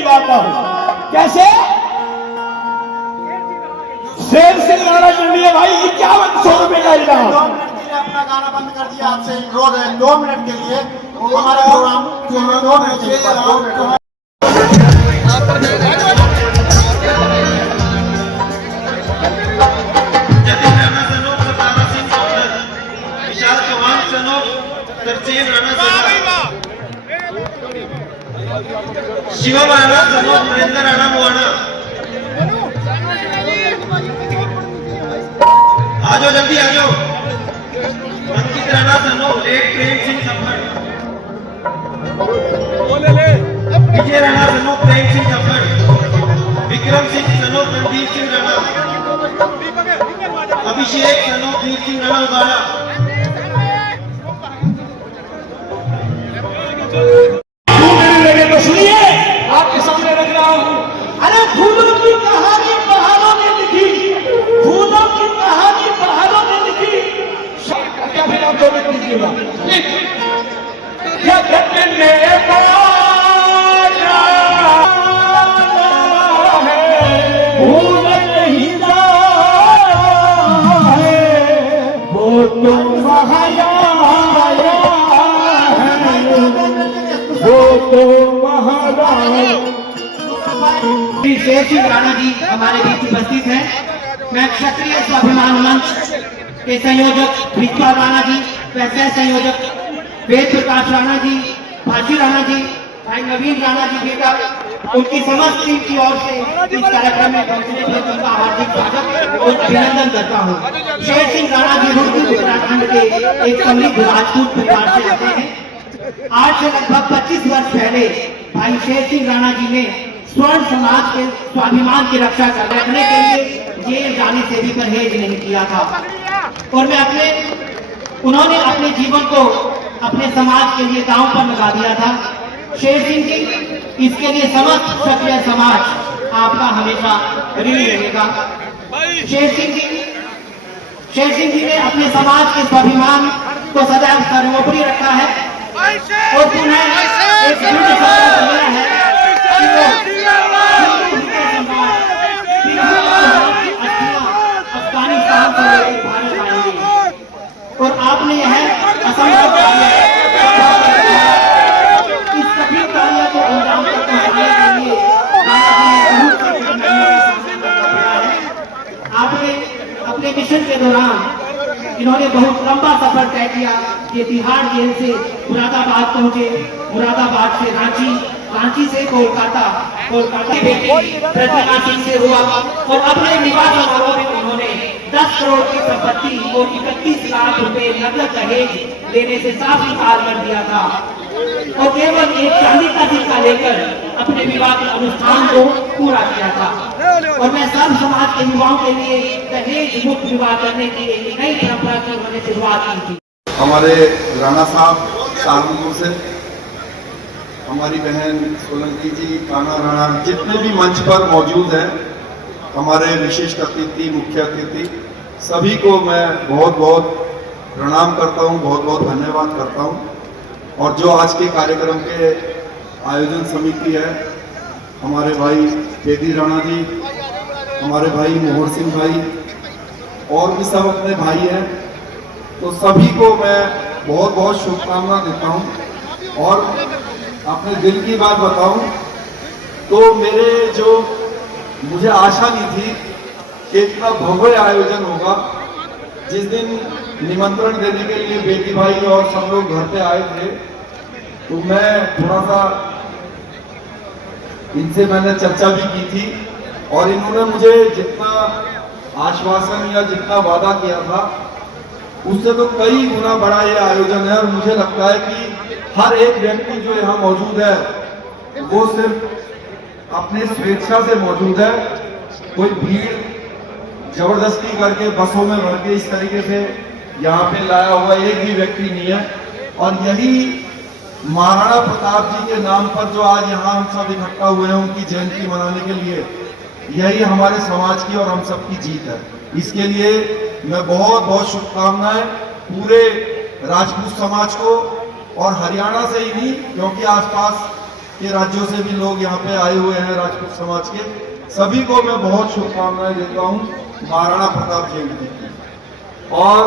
लाता हूं। कैसे? शेर सिंह राणा चंडिया भाई 5100 रुपए का इनाम। 2 मिनट के लिए अपना गाना बंद कर दिया, आपसे अनुरोध है 2 मिनट के लिए हमारे प्रोग्राम 2 मिनट के लिए 2 मिनट। जतिन राणा सनोप, सतारा सिंह सौंदर, विशाल चौहान सनोप, तरसेम राणा सनोप, शिवम राणा सनोप, नरेंद्र राणा मुआना। आ जाओ, जल्दी आ जाओ। अंकित राणा सनोप, लेट प्रेम सिंह सफर, विजय राणा सनोप, प्रेम सिंह सफर, विक्रम सिंह सनोप, रणदीप सिंह राणा, अभिषेक सनोप, वीर सिंह राणा उदारा। तो सुनिए, आपके सामने रख रहा हूं। अरे फूलों की कहानी पहाड़ों ने लिखी, फूलों की कहानी पहाड़ों ने लिखी। क्या फिर आप 2 मिनट दीजिएगा? क्या कहते हैं बाजा है, भूल नहीं जाए, वो तो महाया है, वो तो महाराज। श्री शेर सिंह राणा जी हमारे बीच उपस्थित हैं। मैं क्षत्रिय स्वाभिमान मंच के संयोजक विश्वास राणा जी, वैसे संयोजक वेद प्रकाश राणा जी, भाषी राणा जी, भाई नवीन राणा जी बेटा, उनकी समस्त टीम की ओर से इस कार्यक्रम में पहुंचने पर उनका हार्दिक स्वागत और अभिनंदन करता हूं। शेर सिंह राणा जी उत्तराखंड के एक समृद्ध राजपूत परिवार से आते हैं। आज से लगभग 25 वर्ष पहले भाई शेर सिंह राणा जी ने स्वर्ण समाज के स्वाभिमान की रक्षा करने के लिए जेल जाने से भी परहेज नहीं किया था। और उन्होंने अपने जीवन को अपने समाज के लिए दांव पर लगा दिया था। शेर सिंह जी, इसके लिए समस्त क्षत्रिय समाज आपका हमेशा ऋणी रहेगा। शेर सिंह जी ने अपने समाज के स्वाभिमान को सदैव सर्वोपरि रखा है और पुनः एक दृढ़ संकल्प लिया है कि वो अफगानिस्तान से लेकर भारत आएंगे। और आपने यह असंभव इस कठिन कार्य को अंजाम तक पहुंचाने के लिए आपने अपने मिशन के दौरान इन्होंने बहुत लंबा सफर तय किया। ये तिहाड़ जेल से मुरादाबाद पहुंचे, मुरादाबाद से रांची, रांची से कोलकाता, कोलकाता प्रतिमा सिंह से हुआ और अपने निवास समारोह में उन्होंने 10 करोड़ की संपत्ति और 31 लाख रुपए नकद दहेज लेने से साफ इनकार कर दिया था और केवल एक चांदी का सिक्का लेकर अपने विवाह के अनुष्ठान को पूरा किया था। और मैं सब समाज के युवाओं के लिए दहेज मुक्त विवाह करने की एक नई परंपरा की उन्होंने शुरुआत की थी। हमारे राणा साहब सहारनपुर से, हमारी बहन सोलंकी जी, कान्हा राणा, जितने भी मंच पर मौजूद हैं, हमारे विशिष्ट अतिथि, मुख्य अतिथि, सभी को मैं बहुत बहुत प्रणाम करता हूं, बहुत बहुत धन्यवाद करता हूं। और जो आज के कार्यक्रम के आयोजन समिति है, हमारे भाई बेदी राणा जी, हमारे भाई मोहर सिंह भाई और भी सब अपने भाई हैं, तो सभी को मैं बहुत बहुत शुभकामना देता हूं। और अपने दिल की बात बताऊं तो मुझे आशा नहीं थी कि इतना भव्य आयोजन होगा। जिस दिन निमंत्रण देने के लिए बेटी भाई और सब लोग घर पे आए थे, तो मैं थोड़ा सा इनसे मैंने चर्चा भी की थी और इन्होंने मुझे जितना आश्वासन या जितना वादा किया था उससे तो कई गुना बड़ा ये आयोजन है। और मुझे लगता है कि हर एक व्यक्ति जो यहाँ मौजूद है वो सिर्फ अपनी स्वेच्छा से मौजूद है। कोई भीड़ जबरदस्ती करके बसों में भर के इस तरीके से यहाँ पे लाया हुआ एक भी व्यक्ति नहीं है। और यही महाराणा प्रताप जी के नाम पर जो आज यहाँ हम सब इकट्ठा हुए हैं उनकी जयंती मनाने के लिए, यही हमारे समाज की और हम सबकी जीत है। इसके लिए मैं बहुत बहुत शुभकामनाएं पूरे राजपूत समाज को, और हरियाणा से ही नहीं, क्योंकि आसपास के राज्यों से भी लोग यहाँ पे आए हुए हैं, राजपूत समाज के सभी को मैं बहुत शुभकामनाएं देता हूँ महाराणा प्रताप जयंती की। और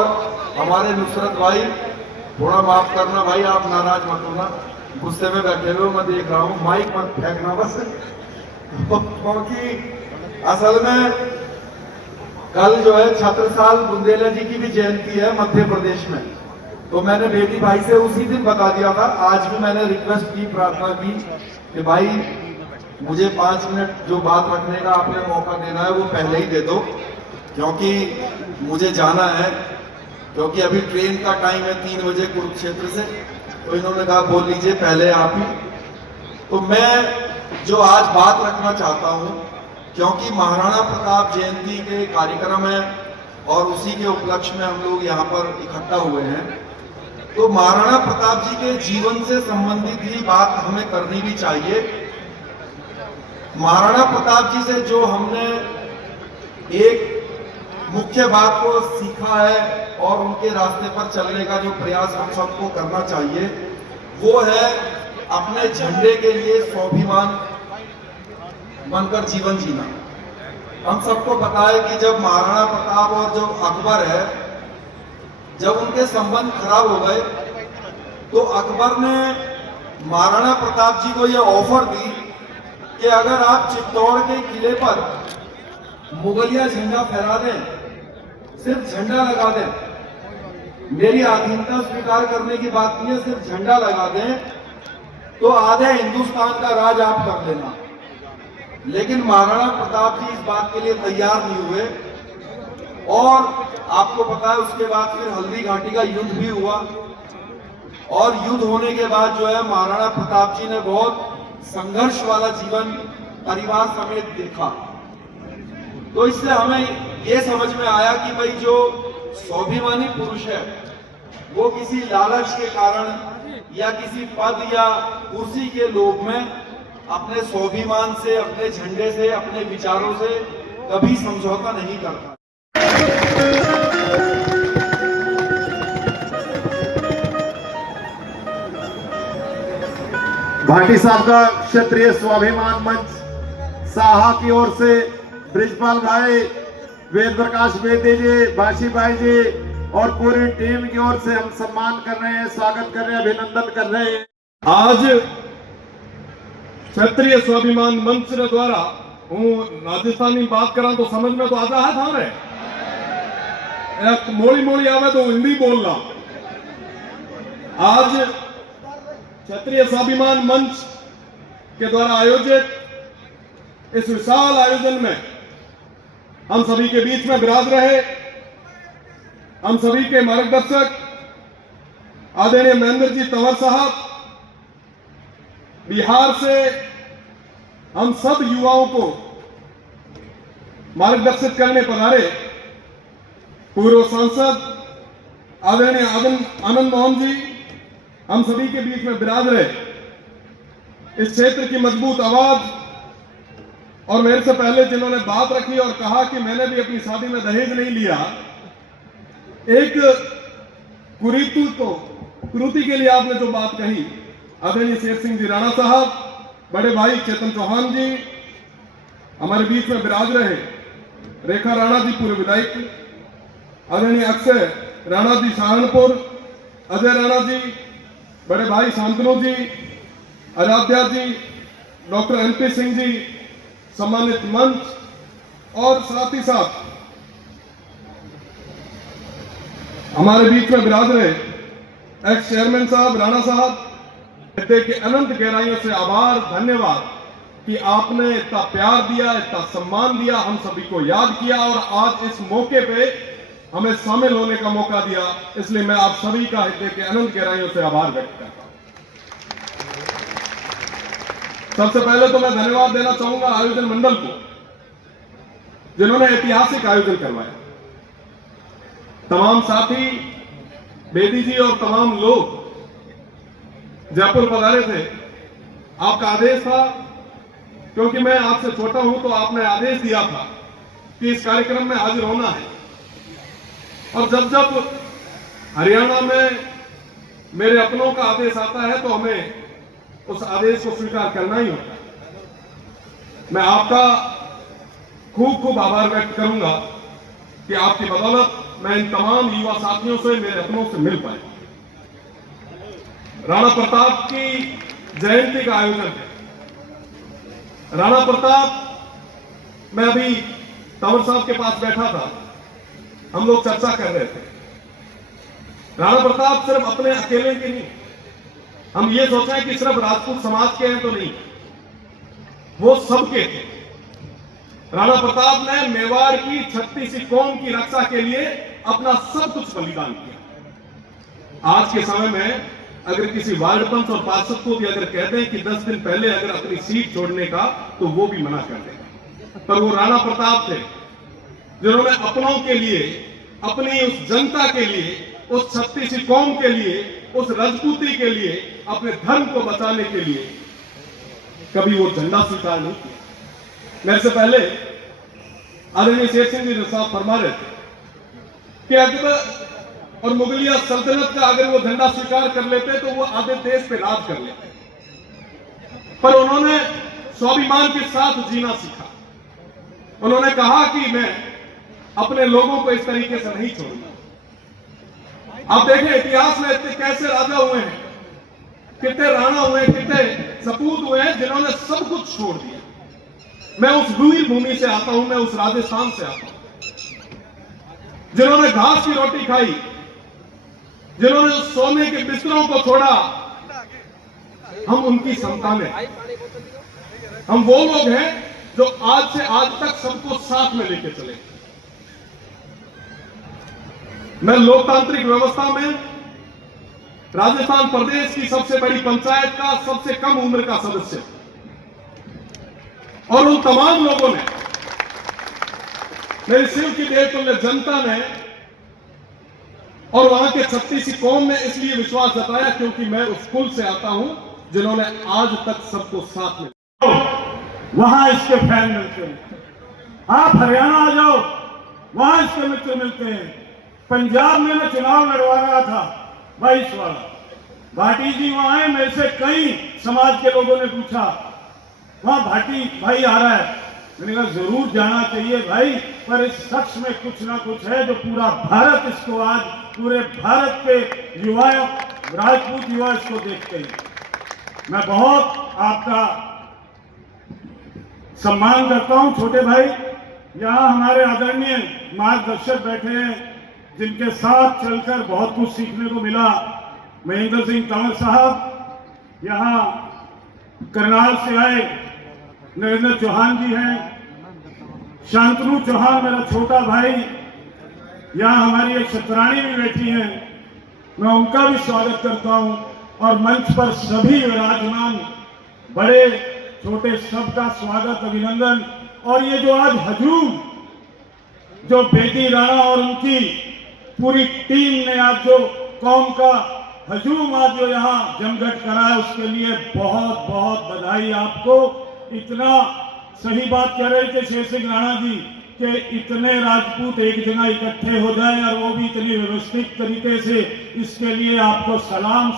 हमारे नुसरत भाई, थोड़ा माफ करना भाई, आप नाराज मत होना, गुस्से में बैठे हुए मैं देख रहा हूँ, माइक मत फेंकना बस क्योंकि असल में कल जो है छत्रसाल बुंदेला जी की भी जयंती है मध्य प्रदेश में। तो मैंने बेटी भाई से उसी दिन बता दिया था, आज भी मैंने रिक्वेस्ट की, प्रार्थना की कि भाई मुझे 5 मिनट जो बात रखने का आपने मौका देना है वो पहले ही दे दो, क्योंकि मुझे जाना है, क्योंकि अभी ट्रेन का टाइम है 3 बजे कुरुक्षेत्र से। तो इन्होंने कहा बोल लीजिए पहले आप ही। तो मैं जो आज बात रखना चाहता हूं, क्योंकि महाराणा प्रताप जयंती के कार्यक्रम है और उसी के उपलक्ष्य में हम लोग यहाँ पर इकट्ठा हुए हैं, तो महाराणा प्रताप जी के जीवन से संबंधित ही बात हमें करनी भी चाहिए। महाराणा प्रताप जी से जो हमने एक मुख्य बात को सीखा है और उनके रास्ते पर चलने का जो प्रयास हम सबको करना चाहिए, वो है अपने झंडे के लिए स्वाभिमान बनकर जीवन जीना। हम सबको पता है कि जब महाराणा प्रताप और जो अकबर है, जब उनके संबंध खराब हो गए, तो अकबर ने महाराणा प्रताप जी को यह ऑफर दी कि अगर आप चित्तौड़ के किले पर मुगलिया झंडा फहरा दें, सिर्फ झंडा लगा दें, मेरी अधीनता स्वीकार करने की बात नहीं है, सिर्फ झंडा लगा दें, तो आधे हिंदुस्तान का राज आप कर लेना। लेकिन महाराणा प्रताप जी इस बात के लिए तैयार नहीं हुए और आपको पता है उसके बाद फिर हल्दी घाटी का युद्ध भी हुआ और युद्ध होने के बाद जो है महाराणा प्रताप जी ने बहुत संघर्ष वाला जीवन परिवार समेत देखा। तो इससे हमें ये समझ में आया कि भाई जो स्वाभिमानी पुरुष है वो किसी लालच के कारण या किसी पद या कुर्सी के लोभ में अपने स्वाभिमान से, अपने झंडे से, अपने विचारों से कभी समझौता नहीं करता। भाटी साहब का क्षेत्रीय स्वाभिमान मंच साहा की ओर से ब्रिजपाल भाई, वेद प्रकाश बेदी जी, बाशी भाई जी और पूरी टीम की ओर से हम सम्मान कर रहे हैं, स्वागत कर रहे हैं, अभिनंदन कर रहे हैं। आज क्षेत्रीय स्वाभिमान मंच द्वारा हूँ राजस्थानी बात करा तो समझ में तो आता है थारे, मोड़ी मोड़ी आवे तो हिंदी बोलना। आज क्षेत्रीय स्वाभिमान मंच के द्वारा आयोजित इस विशाल आयोजन में हम सभी के बीच में विराज रहे हम सभी के मार्गदर्शक आदरणीय महेंद्र जी तंवर साहब, बिहार से हम सब युवाओं को मार्गदर्शित करने पधारे पूर्व सांसद आदरणीय आनंद मोहन जी हम सभी के बीच में विराज रहे। इस क्षेत्र की मजबूत आवाज और मेरे से पहले जिन्होंने बात रखी और कहा कि मैंने भी अपनी शादी में दहेज नहीं लिया, एक कुरीति के लिए आपने जो बात कही, आदरणीय शेर सिंह जी राणा साहब, बड़े भाई चेतन चौहान जी हमारे बीच में विराज रहे, रेखा राणा जी पूर्व विधायक, आदरणीय अक्षय राणा जी सहारनपुर, अजय राणा जी, बड़े भाई शांतनु जी, आराध्या जी, डॉक्टर एमपी सिंह जी, सम्मानित मंच और साथ ही साथ हमारे बीच में विराज रहे एक्स चेयरमैन साहब राणा साहब, के अनंत गहराइयों से आभार, धन्यवाद कि आपने इतना प्यार दिया, इतना सम्मान दिया, हम सभी को याद किया और आज इस मौके पे हमें शामिल होने का मौका दिया। इसलिए मैं आप सभी का हृदय के अनंत गहराइयों से आभार व्यक्त करता हूं। सबसे पहले तो मैं धन्यवाद देना चाहूंगा आयोजन मंडल को, जिन्होंने ऐतिहासिक आयोजन करवाया। तमाम साथी, बेदी जी और तमाम लोग जयपुर पधारे थे। आपका आदेश था, क्योंकि मैं आपसे छोटा हूं तो आपने आदेश दिया था कि इस कार्यक्रम में हाजिर होना है। और जब जब हरियाणा में मेरे अपनों का आदेश आता है तो हमें उस आदेश को स्वीकार करना ही होता है। मैं आपका खूब खूब आभार व्यक्त करूंगा कि आपकी बदौलत मैं इन तमाम युवा साथियों से, मेरे अपनों से मिल पाया। राणा प्रताप की जयंती का आयोजन है। राणा प्रताप, मैं अभी तंवर साहब के पास बैठा था, हम लोग चर्चा कर रहे थे। राणा प्रताप सिर्फ अपने अकेले के नहीं, हम ये सोचें कि सिर्फ राजपूत समाज के हैं तो नहीं, वो सबके थे। राणा प्रताप ने मेवाड़ की 36वीं कौम की रक्षा के लिए अपना सब कुछ बलिदान किया। आज के समय में अगर किसी वार्ड पंच और पार्षद को भी अगर कहते हैं कि 10 दिन पहले अगर अपनी सीट छोड़ने का, तो वो भी मना कर देगा। पर वो राणा प्रताप थे जिन्होंने अपनों के लिए, अपनी उस जनता के लिए, उस 36वीं कौम के लिए, उस राजपूती के लिए, अपने धर्म को बचाने के लिए कभी वो झंडा स्वीकार नहीं किया। मेरे से पहले आदरणीय शेर सिंह जी साहब फरमा रहे थे कि अकबर और मुगलिया सल्तनत का अगर वो झंडा स्वीकार कर लेते तो वो आधे देश पे राज कर लेते, पर उन्होंने स्वाभिमान के साथ जीना सीखा। उन्होंने कहा कि मैं अपने लोगों को इस तरीके से नहीं छोड़ूंगा। आप देखें इतिहास में इतने कैसे राजा हुए हैं, कितने राणा हुए हैं, कितने सपूत हुए हैं जिन्होंने सब कुछ छोड़ दिया। मैं उस वीर भूमि से आता हूं, मैं उस राजस्थान से आता हूं, जिन्होंने घास की रोटी खाई, जिन्होंने उस सोने के बिस्तरों को छोड़ा। हम उनकी संतानें, हम वो लोग हैं जो आज से आज तक सबको साथ में लेके चले। मैं लोकतांत्रिक व्यवस्था में राजस्थान प्रदेश की सबसे बड़ी पंचायत का सबसे कम उम्र का सदस्य, और उन तमाम लोगों ने, मेरी शिव की देवतुल्य जनता ने और वहां के 36वीं कौम ने इसलिए विश्वास जताया क्योंकि मैं उस कुल से आता हूं जिन्होंने आज तक सबको साथ में। वहां इसके फैन मिलते हैं। आप हरियाणा आ जाओ, वहां इसके मित्र मिलते हैं। पंजाब में मैं चुनाव लड़वा रहा था 22 वाला, भाटी जी वहां आए, मेरे से कई समाज के लोगों ने पूछा वहां भाटी भाई आ रहा है। मैंने कहा जरूर जाना चाहिए भाई, पर इस शख्स में कुछ ना कुछ है जो पूरा भारत इसको, आज पूरे भारत के युवा, राजपूत युवा इसको देखते हैं। मैं बहुत आपका सम्मान करता हूं छोटे भाई। यहां हमारे आदरणीय मार्गदर्शक बैठे हैं जिनके साथ चलकर बहुत कुछ सीखने को मिला। महेंद्र सिंह तंवर साहब, यहां करनाल से आए नरेंद्र चौहान जी हैं, शांतनु चौहान मेरा छोटा भाई, यहां हमारी एक शतरानी भी बैठी हैं, मैं उनका भी स्वागत करता हूं। और मंच पर सभी विराजमान बड़े छोटे सबका स्वागत, अभिनंदन। और ये जो आज हजूम, जो बेटी राणा और उनकी पूरी टीम ने आज जो कौम का हजूम आज जो यहाँ जमघट करा है, उसके लिए बहुत बहुत बधाई आपको। इतना सही बात कह रहे थे शेर सिंह राणा जी कि इतने राजपूत एक जगह इकट्ठे हो जाए और वो भी इतनी व्यवस्थित तरीके से, इसके लिए आपको सलाम।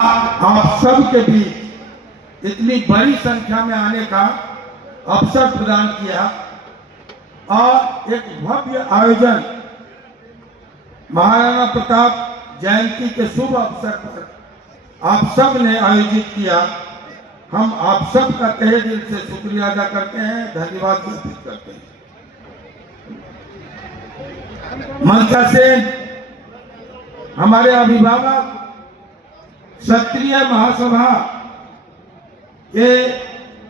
आप सब के बीच इतनी बड़ी संख्या में आने का अवसर प्रदान किया और एक भव्य आयोजन महाराणा प्रताप जयंती के शुभ अवसर पर आप सब ने आयोजित किया। हम आप सब का तहे दिल से शुक्रिया अदा करते हैं, धन्यवाद अर्पित करते हैं। मंचा सेन, हमारे अभिभावक, क्षत्रिय महासभा के,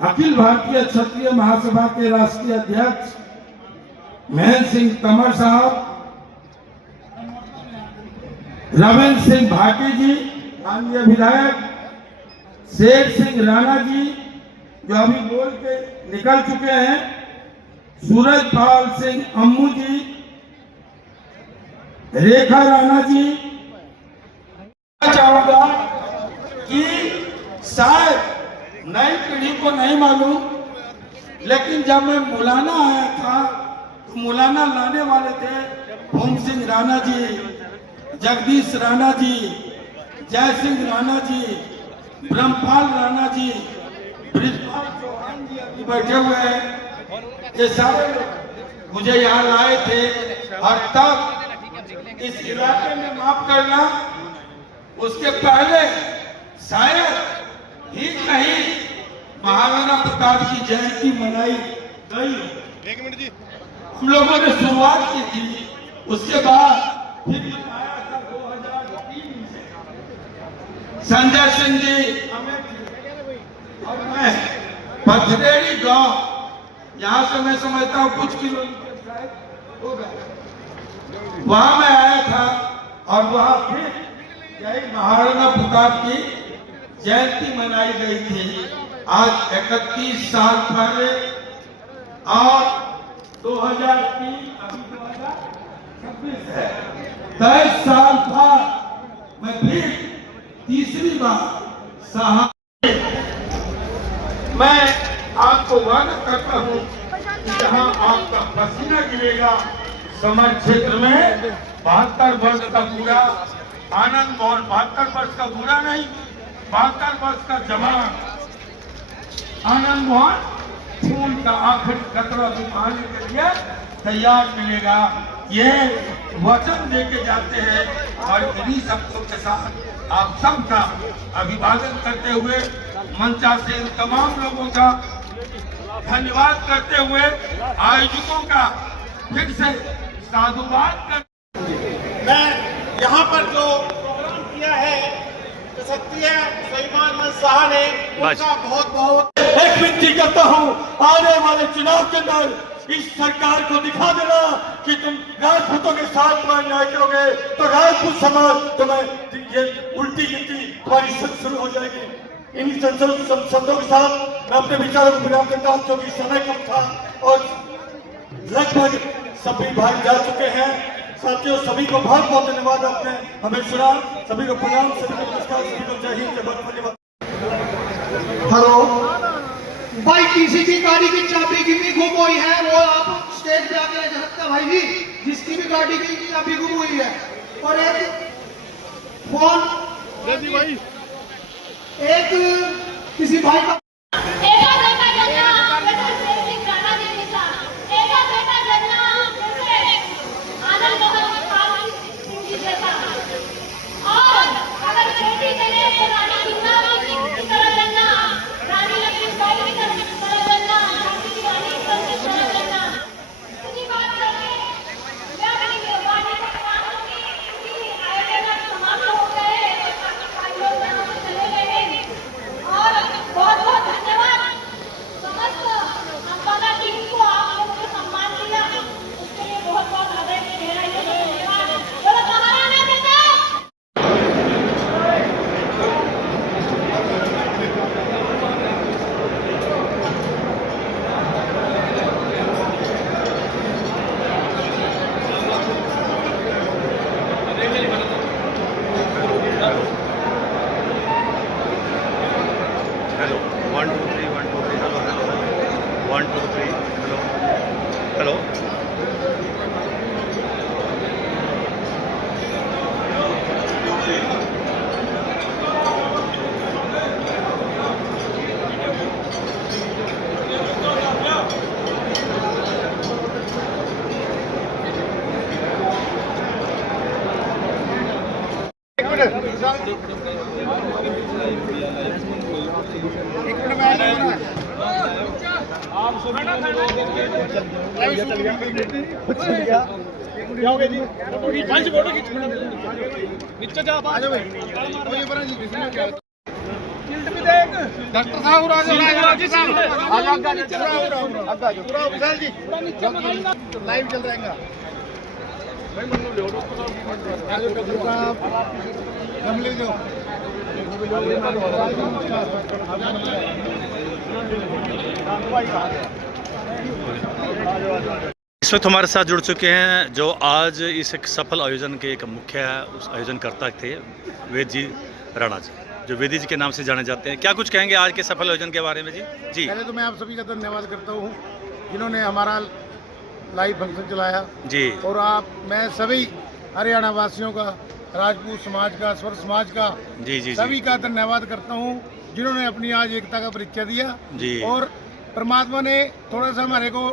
अखिल भारतीय क्षत्रिय महासभा के राष्ट्रीय अध्यक्ष महेंद्र सिंह तंवर साहब, रविंद्र सिंह भाटी जी, माननीय विधायक शेर सिंह राणा जी जो अभी बोल के निकल चुके हैं, सूरजपाल सिंह अम्मू जी, रेखा राणा जी। चाहूंगा कि शायद नई पीढ़ी को नहीं मालूम, लेकिन जब मैं मुलाना आया था तो मुलाना लाने वाले थे भूम सिंह राणा जी, जगदीश राणा जी, जय सिंह राणा जी, ब्रह्मपाल राणा जी, बृजपाल चौहान जी अभी बैठे हुए हैं। ये सारे लोग मुझे यहाँ लाए थे और तब इस इलाके में, माफ करना, उसके पहले शायद ही कहीं महाराणा प्रताप की जयंती मनाई गई। हम लोगों ने शुरुआत की थी, उसके बाद फिर मनाया था 2003 में। संजय सिंह जी और मैं पथरेड़ी गांव, यहाँ से मैं समझता हूँ कुछ किलोमीटर शायद होगा, वहां मैं आया था और वहां फिर यही महाराणा प्रताप की जयंती मनाई गई थी। आज 31 साल पहले और 2003 अभी 2026 है, 10 साल बाद मैं फिर तीसरी बार साहब, मैं आपको वादा करता हूं कि जहां आपका पसीना गिरेगा समर क्षेत्र में 72 वर्ष का पूरा आनंद मोहन, 72 वर्ष का पूरा नहीं, 72 वर्ष का जवान आनंद मोहन खून का आखिरी कतरा भी बहाने के लिए तैयार मिलेगा। ये वचन देके जाते हैं और इन्हीं शब्दों के साथ आप सबका अभिवादन करते हुए मंचासीन तमाम लोगों का धन्यवाद करते हुए आयोजकों का फिर से साधुवाद कर, मैं यहाँ पर जो प्रोग्राम किया है क्षत्रिय स्वाभिमान मंच शाह ने, उनका बहुत बहुत एक विनती करता हूँ, आने वाले चुनाव के अंदर इस सरकार को दिखा देना कि तुम राजपूतों के साथ में न्याय करोगे तो राजपूत समाज तुम्हें ये उल्टी गिनती तुम्हारी शुरू हो जाएगी। इन्हीं शब्दों के साथ मैं अपने विचारों को विराम करता हूँ, क्योंकि समय कम था और लगभग सभी भाग जा चुके हैं। साथियों, सभी को बहुत बहुत धन्यवाद, आपने हमें सुना। सभी को प्रणाम, सभी को नमस्कार, सभी को जय हिंद, बहुत धन्यवाद। हेलो भाई, किसी की गाड़ी की चाबी की गुम हुई है, वो आप स्टेज पे आकर ले सकते हैं भाई जी, जिसकी भी गाड़ी की चाबी गुम हुई है। और एक फोन भाई, एक किसी भाई का डॉक्टर साहब लाइव चल रहेगा। इस वक्त हमारे साथ जुड़ चुके हैं जो आज इस एक सफल आयोजन के एक मुख्य उस आयोजनकर्ता थे, वेद जी राणा जी, जो वेदी जी के नाम से जाने जाते हैं। क्या कुछ कहेंगे आज के सफल आयोजन के बारे में जी? जी, पहले तो मैं आप सभी का धन्यवाद करता हूँ जिन्होंने हमारा लाइव फंक्शन चलाया जी, और मैं सभी हरियाणा वासियों का राजपूत समाज का, स्वर समाज का, जी जी सभी का धन्यवाद करता हूँ जिन्होंने अपनी आज एकता का परिचय दिया। जी। और परमात्मा ने थोड़ा सा हमारे को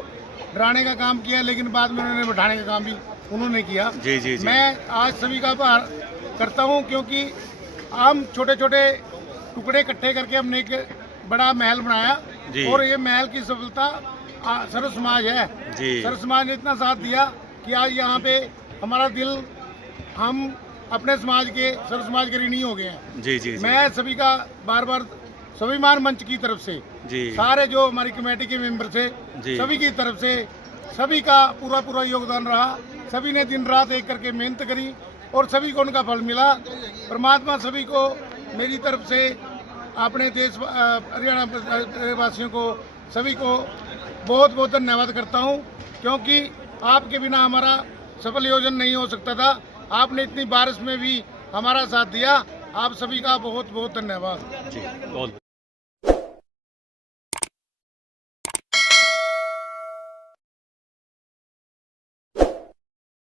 डराने का काम किया, लेकिन बाद में उन्होंने बैठाने का काम भी उन्होंने किया। जी जी जी। मैं आज सभी का आभार करता हूँ, क्योंकि हम छोटे छोटे टुकड़े इकट्ठे करके हमने एक बड़ा महल बनाया जी। और ये महल की सफलता सर्व समाज है। जी। सर्व समाज ने इतना साथ दिया कि आज यहाँ पे हमारा दिल, हम अपने समाज के, सर्व समाज के ऋणी हो गए हैं। जी जी जी। मैं सभी का बार बार स्वाभिमान मंच की तरफ से, जी। सारे जो हमारी कमेटी के मेंबर थे, जी। सभी की तरफ से सभी का पूरा योगदान रहा। सभी ने दिन रात एक करके मेहनत करी और सभी को उनका फल मिला। परमात्मा सभी को मेरी तरफ से, अपने देश हरियाणा वासियों को, सभी को बहुत बहुत धन्यवाद करता हूं, क्योंकि आपके बिना हमारा सफल आयोजन नहीं हो सकता था। आपने इतनी बारिश में भी हमारा साथ दिया। आप सभी का बहुत बहुत धन्यवाद। जी बहुत